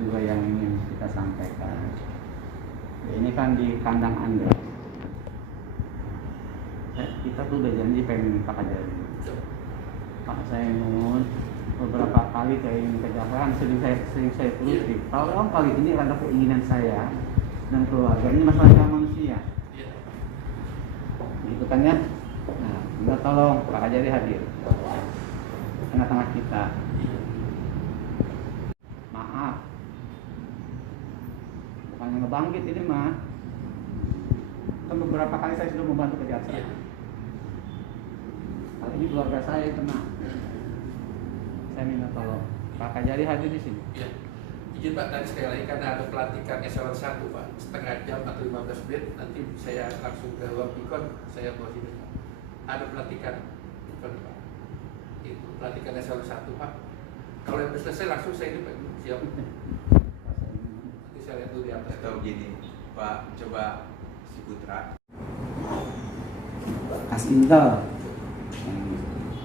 juga yang ingin kita sampaikan. Ini kan di kandang Anda. Kita tuh udah janji pengen Pak Kajari. Pak, saya mohon beberapa kali ke kejaksaan sering saya tulis. Kalau kali ini ada keinginan saya dan keluarga, ini masalah manusia. Gitu kan ya? Nah, minta tolong Pak Kajari hadir tengah-tengah kita. Maaf, bukannya ngebangkit ini mah. Kan beberapa kali saya sudah membantu kejaksaan. Kali ini keluarga saya kena. Saya minta tolong Pak Kajari hadir di sini. Ya. Izin Pak, tadi sekali lagi karena ada pelantikan eselon 1 Pak, setengah jam atau 15 menit, nanti saya langsung ke ruang pikon, saya bawa sini Pak. Ada pelantikan pikon Pak. Itu pelantikan eselon 1 Pak. Kalau yang selesai langsung saya ini Pak, siap. Nanti saya lihat dulu di atas. Atau begini, Pak, coba si Putra Kasih Intel yang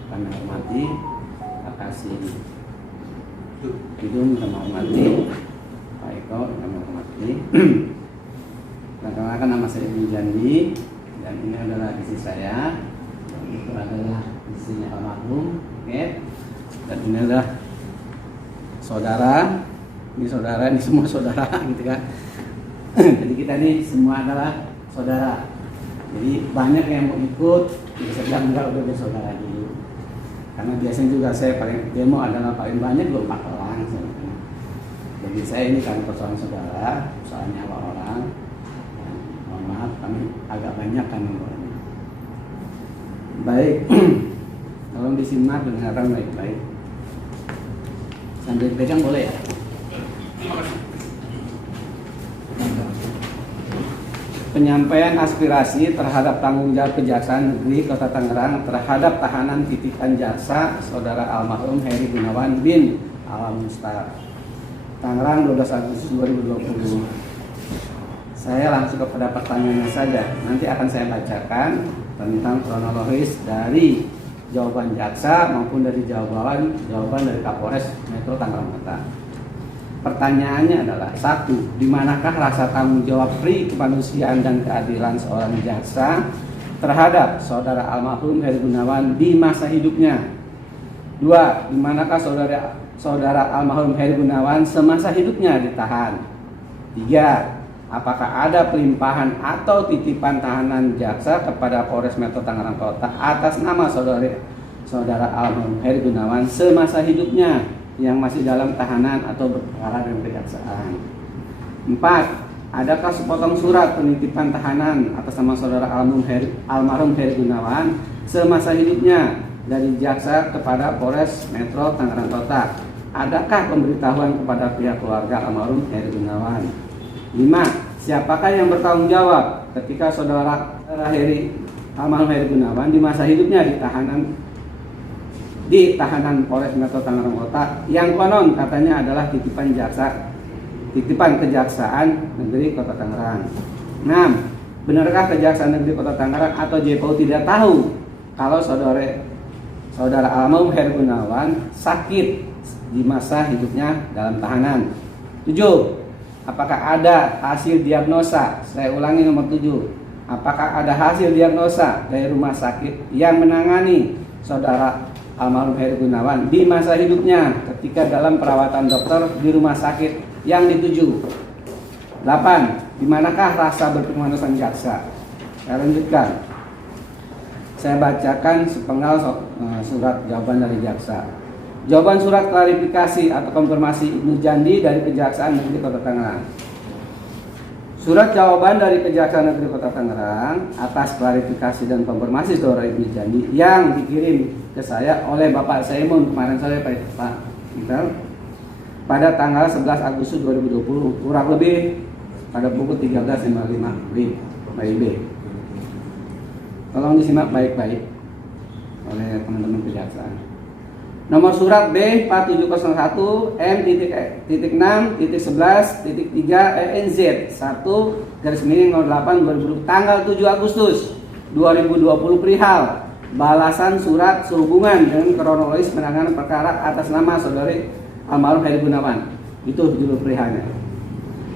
kami hormati, Pak Kasih Hidung kami hormati, Pak Eko kami hormati. Perkenalkan, nama saya Ibu Jandi dan ini adalah istri saya. Itu adalah istrinya almarhum, dan ini adalah saudara. Ini saudara, ini semua saudara, gitu kan. Jadi kita ini semua adalah saudara. Jadi banyak yang mau ikut, saya bilang enggak, udah bersaudara dulu. Karena biasanya juga saya paling demo adalah paling banyak 4 orang. Jadi saya ini kan persoalan saudara, persoalannya orang. Mohon maaf, kami agak banyak kan orangnya. Baik, tolong disimak dengarkan baik-baik. Sambil pegang boleh ya? Penyampaian aspirasi terhadap tanggung jawab Kejaksaan Negeri Kota Tangerang terhadap tahanan titipan jaksa Saudara almarhum Heri Gunawan bin Alam Mustar, Tangerang 12 Agustus 2020. Saya langsung kepada pertanyaannya saja. Nanti akan saya bacakan tentang kronologis dari jawaban jaksa maupun dari jawaban dari Kapolres Metro Tangerang Kota. Pertanyaannya adalah 1. Di manakah rasa tanggung jawab pri kemanusiaan dan keadilan seorang jaksa terhadap Saudara almarhum Heri Gunawan di masa hidupnya? 2. Di manakah saudara almarhum Heri Gunawan semasa hidupnya ditahan? 3. Apakah ada pelimpahan atau titipan tahanan jaksa kepada Polres Metro Tangerang Kota atas nama saudara almarhum Heri Gunawan semasa hidupnya yang masih dalam tahanan atau berperkara dengan kejaksaan? 4. Adakah sepotong surat penitipan tahanan atas nama saudara almarhum Heri Gunawan semasa hidupnya dari jaksa kepada Polres Metro Tangerang Kota? Adakah pemberitahuan kepada pihak keluarga almarhum Heri Gunawan? 5. Siapakah yang bertanggung jawab ketika saudara almarhum Heri Gunawan di masa hidupnya di tahanan Polres Metro Tangerang Kota yang konon katanya adalah titipan Kejaksaan Negeri Kota Tangerang? 6. Benarkah Kejaksaan Negeri Kota Tangerang atau JPO tidak tahu kalau saudara almarhum Heri Gunawan sakit di masa hidupnya dalam tahanan? 7. Apakah ada hasil diagnosa? Saya ulangi nomor 7. Apakah ada hasil diagnosa dari rumah sakit yang menangani saudara almarhum Heri Gunawan di masa hidupnya ketika dalam perawatan dokter di rumah sakit yang dituju? 8. Di manakah rasa berkemanusiaan jaksa? Saya lanjutkan. Saya bacakan sepenggal surat jawaban dari jaksa. Jawaban surat klarifikasi atau konfirmasi Ibnu Jandi dari Kejaksaan Negeri Kota Tangerang. Surat jawaban dari Kejaksaan Negeri Kota Tangerang atas klarifikasi dan konfirmasi saudara Ibnu Jandi yang dikirim ke saya oleh Bapak Saimun kemarin sore Pak Intel pada tanggal 11 Agustus 2020 kurang lebih pada pukul 13.55 WIB. Tolong disimak baik-baik oleh teman-teman kejaksaan. Nomor surat B 4701 M.6.11.3 ENZ 1/08/2020 tanggal 7 Agustus 2020 perihal balasan surat sehubungan dengan kronologis penanganan perkara atas nama saudari almarhum Heri Gunawan. Itu judul perihalnya.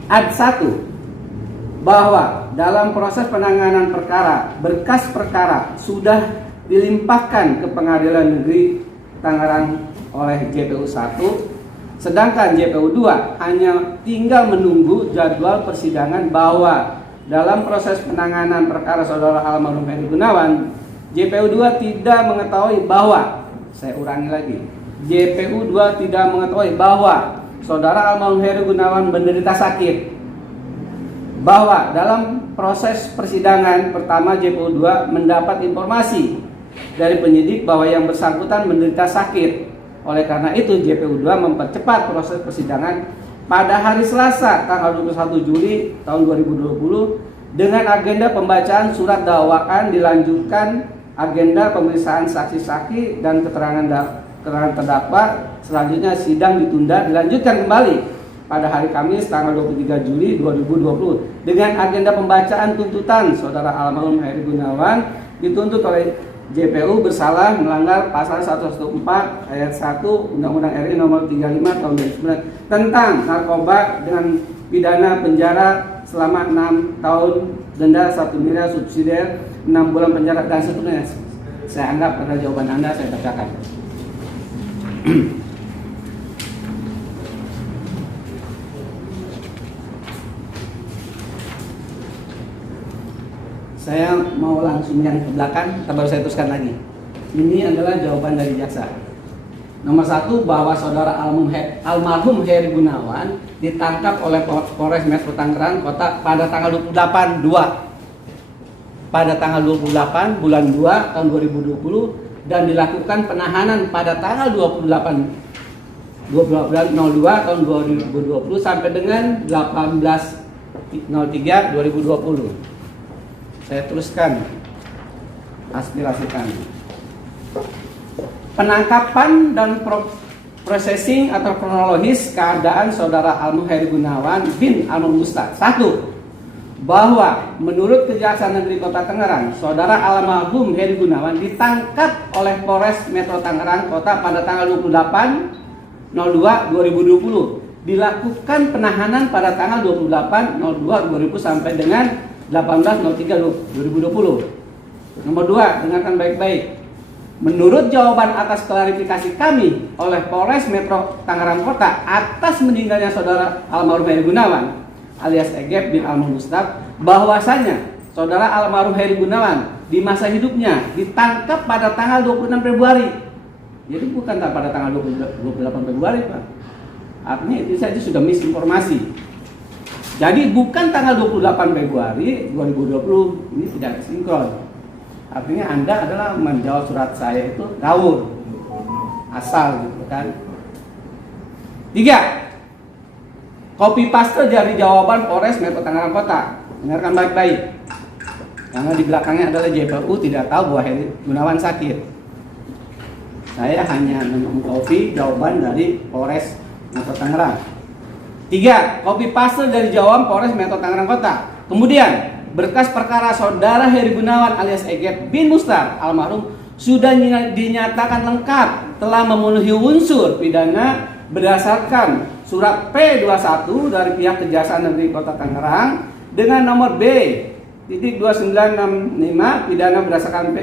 Ad 1, bahwa dalam proses penanganan perkara, berkas perkara sudah dilimpahkan ke Pengadilan Negeri Tangerang oleh JPU 1, sedangkan JPU 2 hanya tinggal menunggu jadwal persidangan. Bahwa dalam proses penanganan perkara saudara almarhum Heri Gunawan, JPU 2 tidak mengetahui bahwa, saya ulangi lagi, JPU 2 tidak mengetahui bahwa saudara almarhum Heri Gunawan menderita sakit. Bahwa dalam proses persidangan pertama JPU 2 mendapat informasi dari penyidik bahwa yang bersangkutan menderita sakit. Oleh karena itu JPU 2 mempercepat proses persidangan pada hari Selasa tanggal 21 Juli tahun 2020 dengan agenda pembacaan surat dakwaan, dilanjutkan agenda pemeriksaan saksi-saksi dan keterangan terdakwa. Selanjutnya sidang ditunda dilanjutkan kembali pada hari Kamis tanggal 23 Juli 2020 dengan agenda pembacaan tuntutan saudara almarhum Heri Gunawan dituntut oleh JPU bersalah melanggar pasal 114 ayat 1 Undang-Undang RI nomor 35 tahun 2009 tentang narkoba dengan pidana penjara selama 6 tahun, denda 1 miliar, subsidiar 6 bulan penjara dan seterusnya. Saya anggap pada jawaban Anda saya bacakan. Saya mau langsung yang ke belakang, baru saya teruskan lagi. Ini adalah jawaban dari jaksa. Nomor 1, bahwa saudara almarhum Heri Gunawan ditangkap oleh Polres Metro Tangerang Kota pada tanggal 28 bulan 2 tahun 2020 dan dilakukan penahanan pada tanggal 28 bulan 02 tahun 2020 sampai dengan 18.03 2020. Saya teruskan aspirasi kami. Penangkapan dan processing atau kronologis keadaan saudara almarhum Heri Gunawan bin Almarhum Mustar. 1. Bahwa menurut Kejaksaan Negeri Kota Tangerang, saudara almarhum Heri Gunawan ditangkap oleh Polres Metro Tangerang Kota pada tanggal 28.02.2020. Dilakukan penahanan pada tanggal 28.02.2020 sampai dengan 18.03.2020. Nomor 2, dengarkan baik-baik. Menurut jawaban atas klarifikasi kami oleh Polres Metro Tangerang Kota atas meninggalnya saudara almarhum Heri Gunawan alias Egep bin Almarhum Mustar, bahwasanya saudara almarhum Heri Gunawan di masa hidupnya ditangkap pada tanggal 26 Februari. Jadi bukan pada tanggal 28 Februari, Pak. Artinya itu saja sudah misinformasi. Jadi bukan tanggal 28 Februari 2020, ini tidak sinkron. Artinya Anda adalah menjawab surat saya itu ngawur, asal gitu kan. 3. Copy paste dari jawaban Polres Metro Tangerang Kota. Dengarkan baik-baik. Karena di belakangnya adalah JPU tidak tahu bahwa Heri Gunawan sakit. Saya hanya mengcopy jawaban dari Polres Metro Tangerang. 3. Copy paste dari jawaban Polres Metro Tangerang Kota. Kemudian berkas perkara saudara Heri Gunawan alias Egep bin Mustar almarhum sudah dinyatakan lengkap telah memenuhi unsur pidana berdasarkan surat P21 dari pihak Kejaksaan Negeri Kota Tangerang dengan nomor B.2965 pidana berdasarkan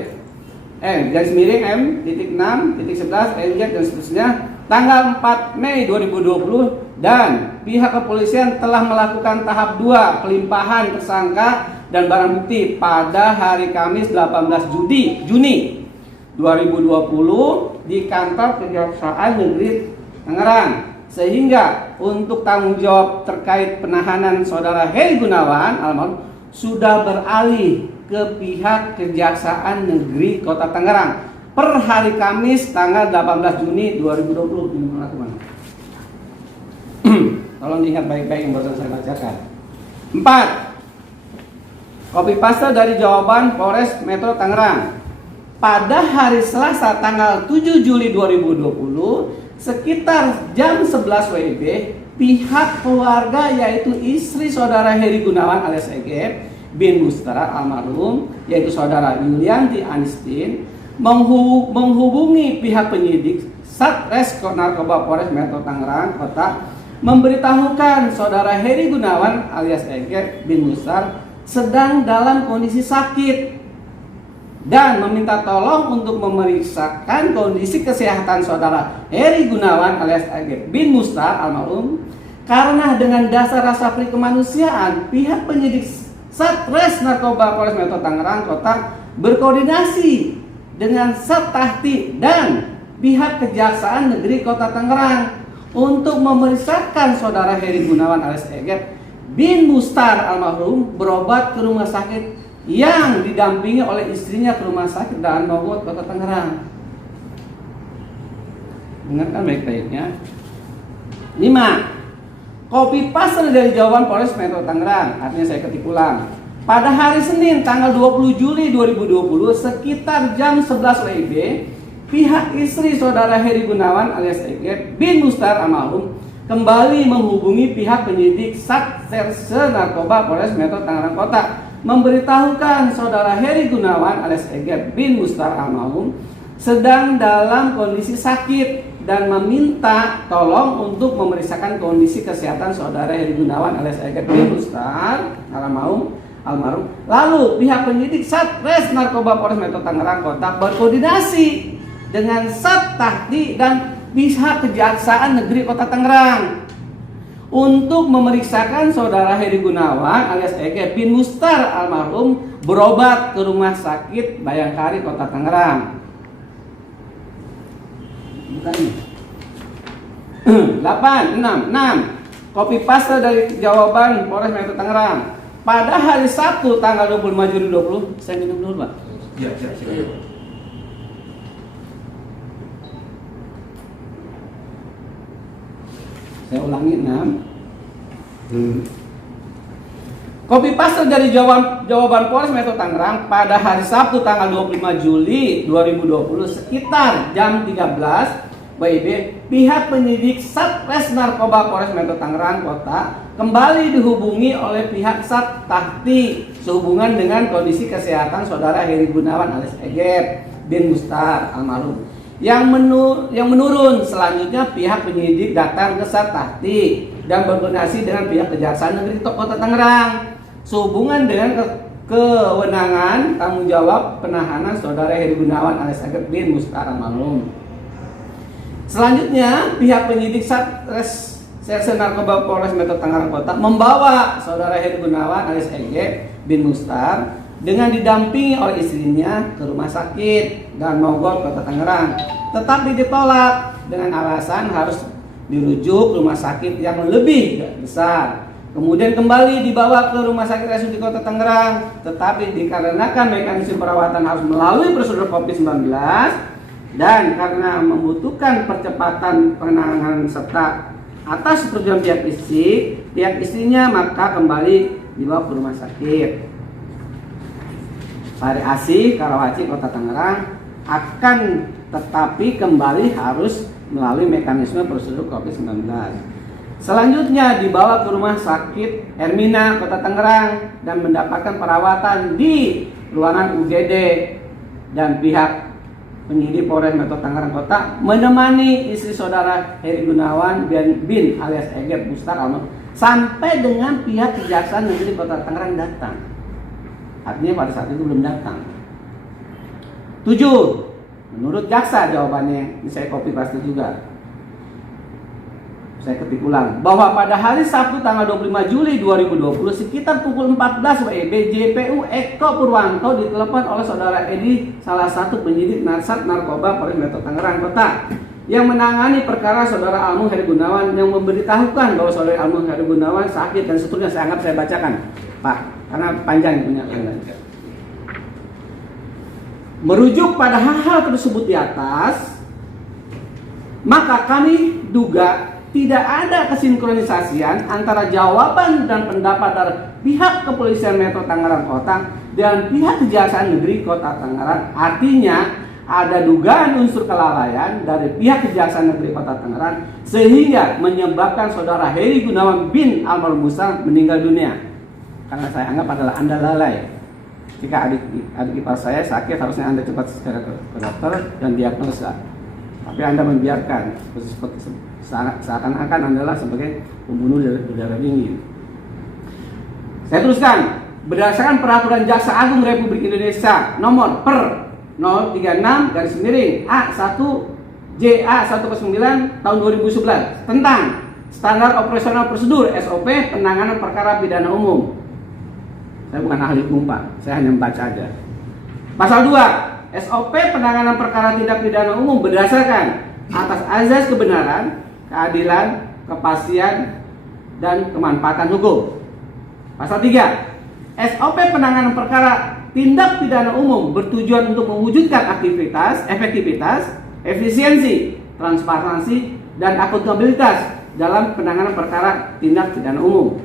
garis miring M.6.11 NJ dan seterusnya tanggal 4 Mei 2020 dan pihak kepolisian telah melakukan tahap 2 pelimpahan tersangka dan barang bukti pada hari Kamis 18 Juni 2020 di kantor Kejaksaan Negeri Tangerang, sehingga untuk tanggung jawab terkait penahanan saudara Heri Gunawan almarhum sudah beralih ke pihak Kejaksaan Negeri Kota Tangerang per hari Kamis tanggal 18 Juni 2020. Tolong diingat baik-baik yang baru saya bacakan. 4. Copy paste dari jawaban Polres Metro Tangerang. Pada hari Selasa tanggal 7 Juli 2020 sekitar jam 11 WIB, pihak keluarga yaitu istri saudara Heri Gunawan alias Egep bin Mustar almarhum yaitu saudara Yulianti Anistin menghubungi pihak penyidik Satres Narkoba Polres Metro Tangerang Kota memberitahukan saudara Heri Gunawan alias Ege bin Mustar sedang dalam kondisi sakit dan meminta tolong untuk memeriksakan kondisi kesehatan saudara Heri Gunawan alias Ege bin Mustar almarhum, karena dengan dasar rasa kemanusiaan pihak penyidik Satres Narkoba Polres Metro Tangerang Kota berkoordinasi dengan Satahti dan pihak Kejaksaan Negeri Kota Tangerang untuk memeriksakan saudara Heri Gunawan alias Ege bin Mustar almarhum berobat ke rumah sakit yang didampingi oleh istrinya ke rumah sakit Daan Mogot Kota Tangerang. Dengarkan baik-baiknya. 5. Copy paste dari jawaban Polres Metro Tangerang. Artinya saya ketik ulang. Pada hari Senin tanggal 20 Juli 2020 sekitar jam 11 WIB, pihak istri saudara Heri Gunawan alias Ege bin Mustar almarhum kembali menghubungi pihak penyidik Satserse Narkoba Polres Metro Tangerang Kota memberitahukan saudara Heri Gunawan alias Ege bin Mustar almarhum sedang dalam kondisi sakit dan meminta tolong untuk memeriksakan kondisi kesehatan saudara Heri Gunawan alias Ege bin Mustar almarhum. Lalu pihak penyidik Satres Narkoba Polres Metro Tangerang Kota berkoordinasi dengan Satahti dan pihak Kejaksaan Negeri Kota Tangerang untuk memeriksakan saudara Heri Gunawan alias Ege bin Mustar almarhum berobat ke rumah sakit Bayangkari Kota Tangerang. 6. Copy paste dari jawaban Polres Metro Tangerang. Pada hari Sabtu tanggal 25 Juli 20, saya minum dulu, Pak. Iya, silakan. Saya ulangi 6. Copy paste dari jawaban Polres Metro Tangerang pada hari Sabtu tanggal 25 Juli 2020 sekitar jam 13 WIB, pihak penyidik Satres Narkoba Polres Metro Tangerang Kota kembali dihubungi oleh pihak Satahti sehubungan dengan kondisi kesehatan saudara Heri Gunawan alias Ege bin Mustar almarhum yang menurun. Selanjutnya pihak penyidik datang ke Satahti dan berkoordinasi dengan pihak Kejaksaan Negeri Kota Tangerang sehubungan dengan kewenangan tanggung jawab penahanan saudara Heri Gunawan alias Ege bin Mustar almarhum. Selanjutnya pihak penyidik Satres Narkoba Polres Metro Tangerang Kota membawa saudara Heri Gunawan alias Ege bin Mustar dengan didampingi oleh istrinya ke rumah sakit Daan Mogot Kota Tangerang, tetapi ditolak dengan alasan harus dirujuk ke rumah sakit yang lebih besar. Kemudian kembali dibawa ke rumah sakit RSUD Kota Tangerang, tetapi dikarenakan mekanisme perawatan harus melalui prosedur COVID-19 dan karena membutuhkan percepatan penanganan serta atas persetujuan pihak istrinya, maka kembali dibawa ke rumah sakit Sari Asih Karawaci Kota Tangerang, akan tetapi kembali harus melalui mekanisme prosedur COVID-19. Selanjutnya dibawa ke rumah sakit Hermina Kota Tangerang dan mendapatkan perawatan di ruangan UGD, dan pihak penyidik Polres Metro Tangerang Kota menemani istri saudara Heri Gunawan bin alias Ege Mustar almarhum sampai dengan pihak Kejaksaan Negeri Kota Tangerang datang. Artinya pada saat itu belum datang. 7. Menurut jaksa jawabannya, ini saya copy paste juga. Saya ketik ulang bahwa pada hari Sabtu tanggal 25 Juli 2020 sekitar pukul 14 WIB, JPU Eko Purwanto ditelepon oleh saudara Edi, salah satu penyidik Sat Narkoba Polres Metro Tangerang Kota yang menangani perkara saudara almarhum Heri Gunawan, yang memberitahukan bahwa saudara almarhum Heri Gunawan sakit dan seterusnya. Saya anggap saya bacakan, Pak, karena panjang punya. Merujuk pada hal-hal tersebut di atas, maka kami duga tidak ada kesinkronisasian antara jawaban dan pendapat dari pihak Kepolisian Metro Tangerang Kota dan pihak Kejaksaan Negeri Kota Tangerang. Artinya ada dugaan unsur kelalaian dari pihak Kejaksaan Negeri Kota Tangerang sehingga menyebabkan saudara Heri Gunawan bin almarhum Mustar meninggal dunia. Karena saya anggap adalah Anda lalai. Jika adik ipar saya sakit, harusnya Anda cepat segera ke dokter dan diagnosa. Tapi Anda membiarkan seakan-akan adalah sebagai pembunuh berdarah dingin. Saya teruskan, berdasarkan peraturan Jaksa Agung Republik Indonesia nomor per 036 A1 JA 109 tahun 2011 tentang standar operasional prosedur SOP penanganan perkara pidana umum. Saya bukan ahli hukum Pak, saya hanya membaca aja. Pasal 2, SOP penanganan perkara tindak pidana umum berdasarkan atas azas kebenaran, keadilan, kepastian, dan kemanfaatan hukum. Pasal 3, SOP penanganan perkara tindak pidana umum bertujuan untuk mewujudkan efektivitas, efisiensi, transparansi, dan akuntabilitas dalam penanganan perkara tindak pidana umum.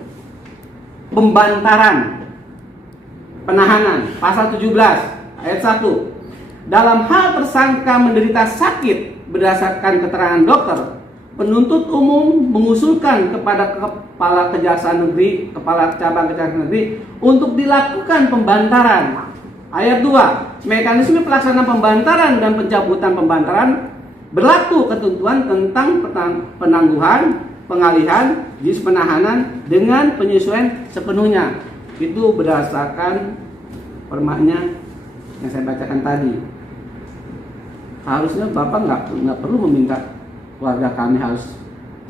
Pembantaran penahanan, pasal 17 ayat 1. Dalam hal tersangka menderita sakit berdasarkan keterangan dokter, penuntut umum mengusulkan kepada Kepala Kejaksaan Negeri, Kepala Cabang Kejaksaan Negeri untuk dilakukan pembantaran. Ayat 2. Mekanisme pelaksanaan pembantaran dan pencabutan pembantaran berlaku ketentuan tentang penangguhan, pengalihan, jenis penahanan dengan penyesuaian sepenuhnya. Itu berdasarkan permaknya yang saya bacakan tadi. Harusnya Bapak nggak perlu meminta keluarga kami harus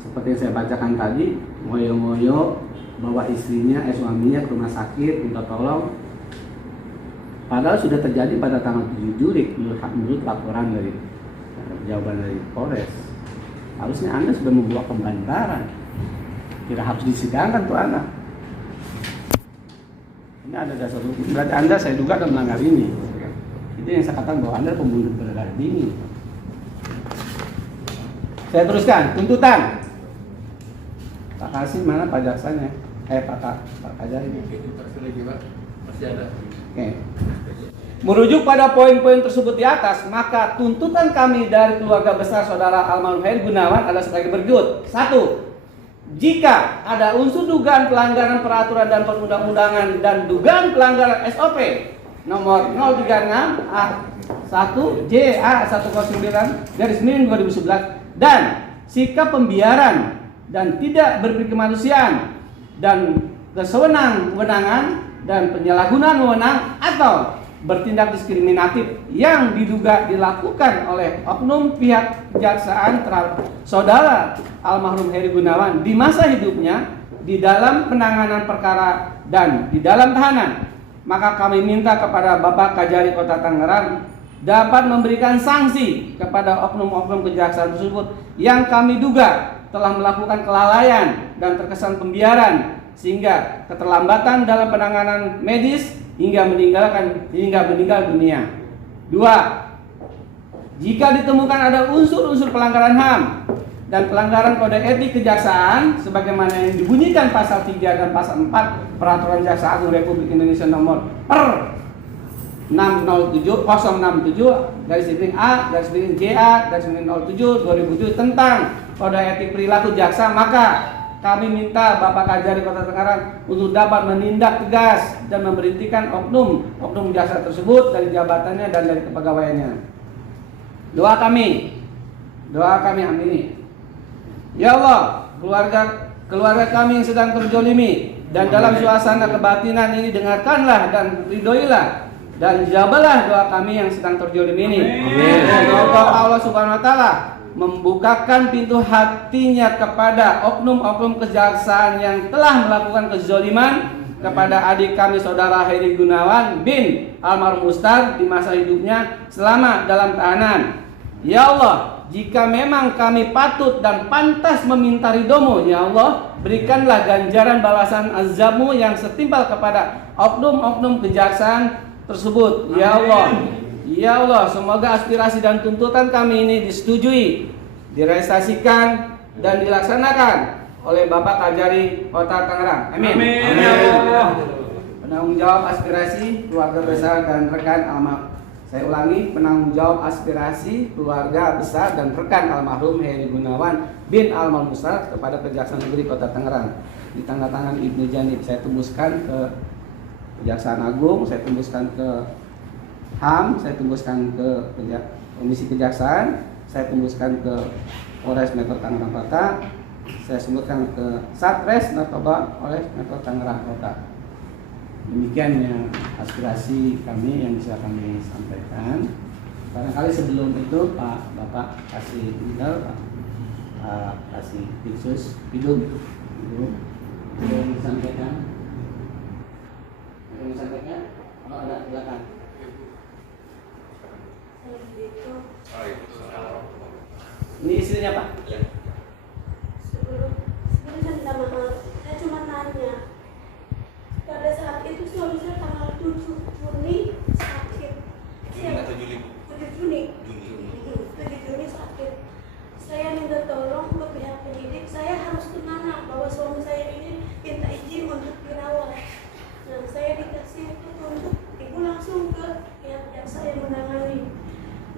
seperti yang saya bacakan tadi, ngoyo-ngoyo bawa istrinya, suaminya ke rumah sakit minta tolong. Padahal sudah terjadi pada tanggal 7 Juli menurut laporan dari jawaban dari Polres. Harusnya Anda sudah membuat pembantaran, tidak harus disidangkan tuh anak. Ini ada dasar hukum. Berarti Anda saya duga akan melanggar ini. Itu yang saya katakan bahwa Anda pembunuh berdarah dingin. Saya teruskan, tuntutan. Pak Kasih mana Pak Jaksanya? Pak Kajari. Masih ada. Oke. Merujuk pada poin-poin tersebut di atas, maka tuntutan kami dari keluarga besar saudara almarhum Heri Gunawan adalah sebagai berikut. 1. Jika ada unsur dugaan pelanggaran peraturan dan perundang-undangan dan dugaan pelanggaran SOP nomor 036 A1 JA 109/2011 dan sikap pembiaran dan tidak berpikir kemanusiaan dan kesewenang-wenangan dan penyalahgunaan wewenang atau bertindak diskriminatif yang diduga dilakukan oleh oknum pihak kejaksaan terhadap saudara almarhum Heri Gunawan di masa hidupnya di dalam penanganan perkara dan di dalam tahanan, maka kami minta kepada Bapak Kajari Kota Tangerang dapat memberikan sanksi kepada oknum-oknum kejaksaan tersebut yang kami duga telah melakukan kelalaian dan terkesan pembiaran sehingga keterlambatan dalam penanganan medis hingga meninggal dunia. 2. Jika ditemukan ada unsur-unsur pelanggaran HAM dan pelanggaran kode etik kejaksaan sebagaimana yang dibunyikan pasal 3 dan pasal 4 Peraturan Jaksa Agung Republik Indonesia nomor per 607/A/JA/07/2007 tentang kode etik perilaku jaksa, maka kami minta Bapak Kajari Kota Tangerang untuk dapat menindak tegas dan memberhentikan oknum jaksa tersebut dari jabatannya dan dari kepegawaiannya. Doa kami amini. Ya Allah, keluarga kami yang sedang terzolimi dan dalam suasana kebatinan ini dengarkanlah dan ridhoilah dan jabalah doa kami yang sedang terzolimi ini. Semoga Allah Subhanahu Wa Taala membukakan pintu hatinya kepada oknum-oknum kejaksaan yang telah melakukan kezaliman kepada adik kami saudara Heri Gunawan bin almarhum Mustar di masa hidupnya selama dalam tahanan. Ya Allah, jika memang kami patut dan pantas meminta ridho-Mu, ya Allah, berikanlah ganjaran balasan azab-Mu yang setimpal kepada oknum-oknum kejaksaan tersebut. Ya Allah, ya Allah, semoga aspirasi dan tuntutan kami ini disetujui, direalisasikan dan dilaksanakan oleh Bapak Kajari Kota Tangerang. Amin. Penanggung jawab aspirasi keluarga besar dan rekan almarhum. Saya ulangi, penanggung jawab aspirasi keluarga besar dan rekan almarhum Heri Gunawan bin almarhum Mustar kepada Kejaksaan Negeri Kota Tangerang. Ditandatangan Ibnu Janib. Saya tembuskan ke Kejaksaan Agung, saya tembuskan ke HAM, saya tembuskan ke Komisi Kejaksaan, saya tembuskan ke Polres Metro Tangerang Kota, saya sebutkan ke Satres Narkoba Polres Metro Tangerang Kota. Demikian yang aspirasi kami yang bisa kami sampaikan. Barangkali sebelum itu Pak Bapak kasih tinggal kasih khusus hidup yang disampaikan. Yang disampaikan, kalau ada silakan. Ini istrinya Pak. Sebelum saya minta maaf, saya cuma nanya. Pada saat itu suami saya tanggal 7 Juni sakit. Juni atau Juli? 7 Juni. Juni. 7 Juni sakit. Saya minta tolong ke pihak penyidik, saya harus tenang bahwa suami saya ini minta izin untuk dirawat. Nah, saya dikasih petunjuk, ibu langsung ke pihak yang saya menangani.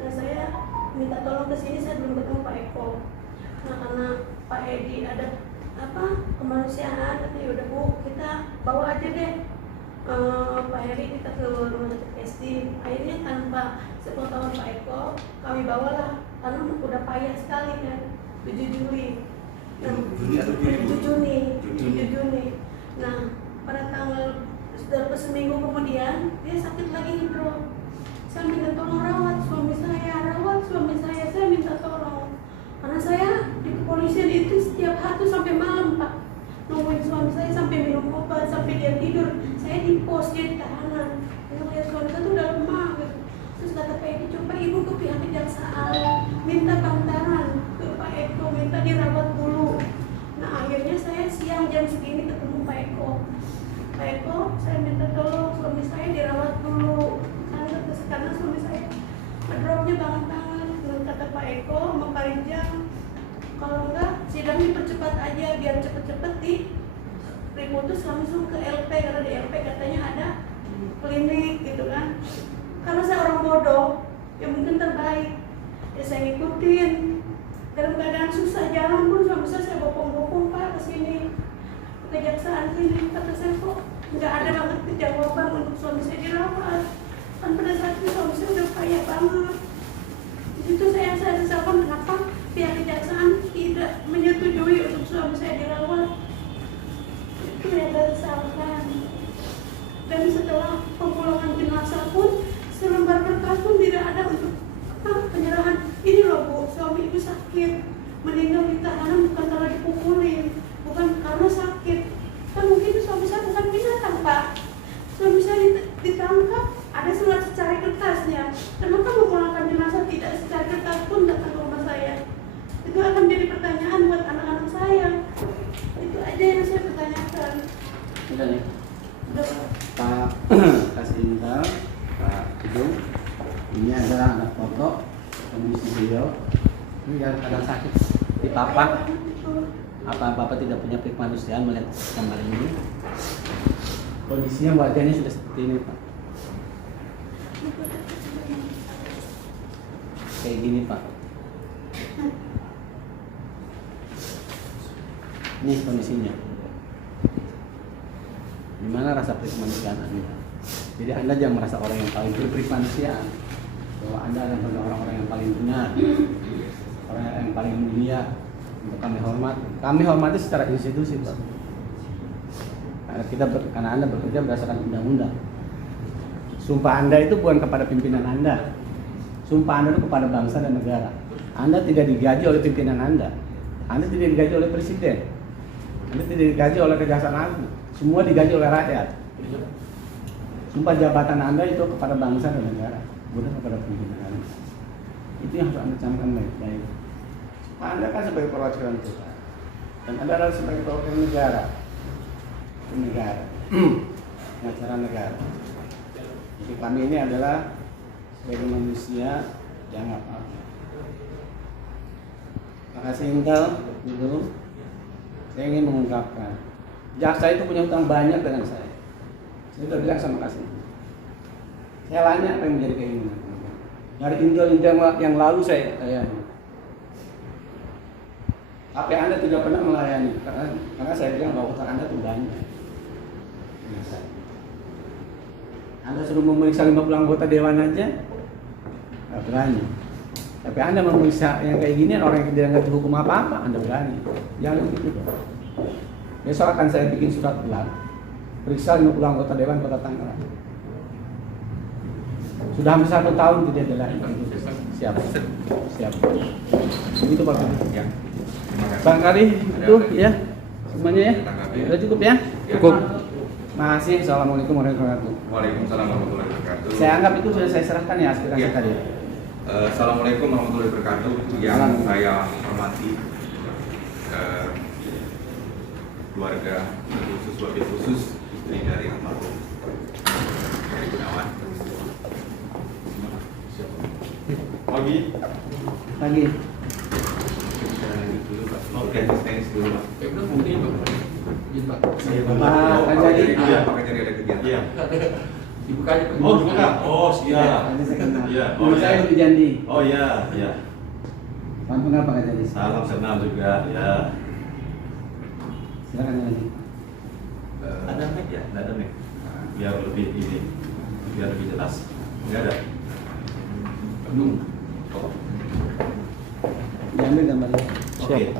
Nah, saya minta tolong ke sini, saya belum ketemu Pak Eko. Nah, karena Pak Edi ada kemanusiaan, ya udah Bu, kita bawa aja deh Pak Heri kita ke rumah sakit SD. Akhirnya tanpa sepengetahuan Pak Eko, kami bawalah karena udah payah sekali kan. 7 Juli. Nah, Juni atau Juli? 7 Juni. Juni. 7 Juni. Nah, pada tanggal setelah seminggu kemudian dia sakit lagi nih bro. Saya minta tolong rawat suami saya minta tolong. Karena saya di kepolisian itu setiap hari sampai malam Pak, nungguin suami saya sampai minum obat, sampai dia tidur. Saya di pos, dia di tahanan. Melihat suami saya tuh udah lemah gitu. Terus kata Pak Edi, coba ibu ke pihak kejaksaan, minta bantaran ke Pak Eko, minta dirawat dulu. Nah akhirnya saya siang jam segini ketemu Pak Eko. Pak Eko, saya minta tolong suami saya dirawat dulu. Karena suami saya ngedropnya banget. Kata Pak Eko sama Pak Rijang, kalau enggak sidang dipercepat aja biar cepet-cepet diputus langsung ke LP, karena di LP katanya ada klinik gitu kan. Karena saya orang bodoh, ya mungkin terbaik, ya saya ngikutin. Dalam keadaan susah jalan pun suami saya bopong-bopong Pak kesini kejaksaan sini. Kata saya kok nggak ada banget jawaban untuk suami saya dirawat. Kan pada saat itu suami saya udah payah banget. Itu saya sesalkan kenapa pihak kejaksaan tidak menyetujui untuk suami saya dirawat. Itu yang saya sesalkan. Dan setelah pemulangan jenazah pun selembar kertas pun tidak ada untuk penyerahan. Ini loh Bu, suami ibu sakit, meninggal di tahanan bukan karena dipukulin, bukan karena sakit. Kan mungkin suami saya bukan binatang Pak. Suami saya ditangkap, ada surat secari kertasnya. Kenapa memulangkan jenazah tidak secari kertas pun datang ke rumah saya? Itu akan jadi pertanyaan buat anak-anak saya. Itu aja yang saya pertanyakan. Udah nih. Pak kasih intel, Pak Hidung. Ini adalah anak foto kondisi beliau. Ini kadang sakit di papak. Apa Bapak tidak punya kemanusiaan melihat gambar ini? Kondisinya wajahnya sudah seperti ini Pak. Kayak gini Pak. Ini kondisinya. Gimana rasa kemanusiaan Anda? Jadi Anda jangan merasa orang yang paling berkemanusiaan, bahwa Anda adalah orang-orang yang paling benar, orang yang paling mulia untuk kami hormat. Kami hormati secara institusi Pak. Karena Anda bekerja berdasarkan undang-undang. Sumpah Anda itu bukan kepada pimpinan Anda. Sumpah Anda itu kepada bangsa dan negara. Anda tidak digaji oleh pimpinan Anda. Anda tidak digaji oleh presiden. Anda tidak digaji oleh Kejaksaan Agung. Semua digaji oleh rakyat. Sumpah jabatan Anda itu kepada bangsa dan negara, bukan kepada pimpinan Anda. Itu yang harus Anda camkan baik-baik. Anda kan sebagai perwakilan Tuhan, dan Anda adalah sebagai perwakilan negara. Acara negara. Jadi kami ini adalah sebagai manusia yang apa-apa. Terima kasih Intel dulu. Saya ingin mengungkapkan, jaksa itu punya utang banyak dengan saya. Saya sudah bilang sama kasih. Saya tanya apa yang menjadi keinginan. Dari Intel yang lalu saya layani. Apa yang Anda tidak pernah melayani? Karena saya bilang bahwa utang Anda itu banyak. Anda suruh memeriksa 50 anggota dewan aja, nggak berani. Tapi Anda memeriksa yang kayak gini orang yang tidak ngerti hukum apa-apa, Anda berani. Jangan gitu. Besok akan saya bikin surat gelar. Periksa 50 anggota Dewan Kota Tangerang. Sudah hampir 1 tahun tidak ada lagi. Siap. Siap. Begitu Pak. Ya. Terima kasih. Barangkali itu ya semuanya ya. Sudah cukup ya? Cukup. Makasih. Assalamualaikum warahmatullahi wabarakatuh. Waalaikumsalam warahmatullahi wabarakatuh. Saya anggap itu sudah saya serahkan ya aspirasi Iya. tadi. Assalamualaikum warahmatullahi wabarakatuh. Yang saya hormati keluarga khusus, wabil khusus istri dari almarhum Heri Gunawan. Pagi. Lagi. Oke, thanks dulu Pak. Ibnu mungkin Pak. Izin Pak. Pak Kajari. Iya, Pak Kajari ada kegiatan. Iya. Dibukanya Pak. Oh, dibuka. Oh, siap. Nanti saya kenal. Iya. Nama saya Lutfi Jandi. Oh iya, iya. Salam kenal Pak Kajari. Salam kenal juga, ya. Silakan lagi. Ada mic ya? Nggak ada mic. Biar lebih ini, biar lebih jelas. Nggak ada. Penuh. Oh. Diambil gambarnya. Oke.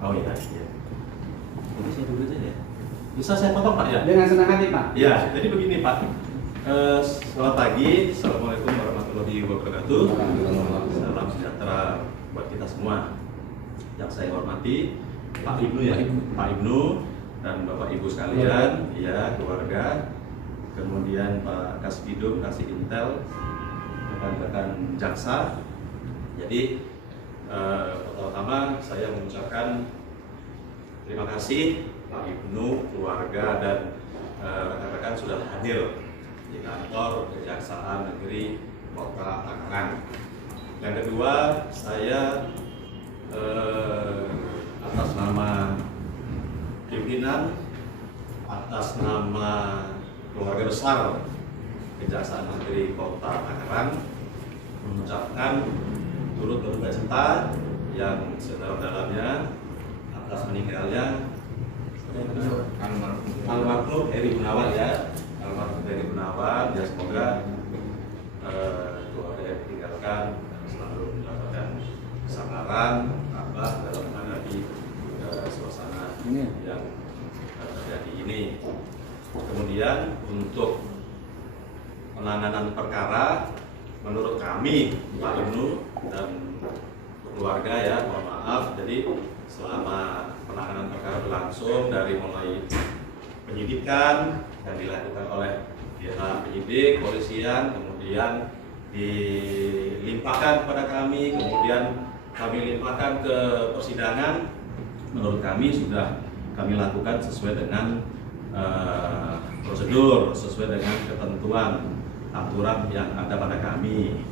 Oh iya, iya. Ini saya dulu aja ya. Bisa saya potong Pak ya? Dengan senang hati Pak. Ya, jadi begini Pak. Selamat pagi, Assalamualaikum warahmatullahi wabarakatuh. Salam sejahtera buat kita semua. Yang saya hormati Pak Ibnu ya, Pak Ibnu dan Bapak Ibu sekalian, ya keluarga, kemudian Pak Kasbidum, Kasih Intel, rekan-rekan jaksa. Jadi pertama-tama saya mengucapkan terima kasih Pak Ibnu, keluarga dan rekan-rekan sudah hadir di kantor Kejaksaan Negeri Kota Tangerang. Yang kedua, saya atas nama pimpinan, atas nama keluarga besar Kejaksaan Negeri Kota Tangerang mengucapkan turut berduka cita yang sedalam-dalamnya atas meninggalnya almarhum Heri Gunawan ya, almarhum Heri Gunawan. Ya semoga keluarga yang ditinggalkan selalu mendapatkan kesabaran, tabah dalam menghadapi suasana yang terjadi ini. Kemudian untuk penanganan perkara, menurut kami Pak Ibnu dan keluarga ya, mohon maaf, jadi selama penanganan perkara berlangsung dari mulai penyidikan yang dilakukan oleh pihak penyidik, polisian, kemudian dilimpahkan kepada kami, kemudian kami limpahkan ke persidangan. Menurut kami sudah kami lakukan sesuai dengan prosedur, sesuai dengan ketentuan aturan yang ada pada kami,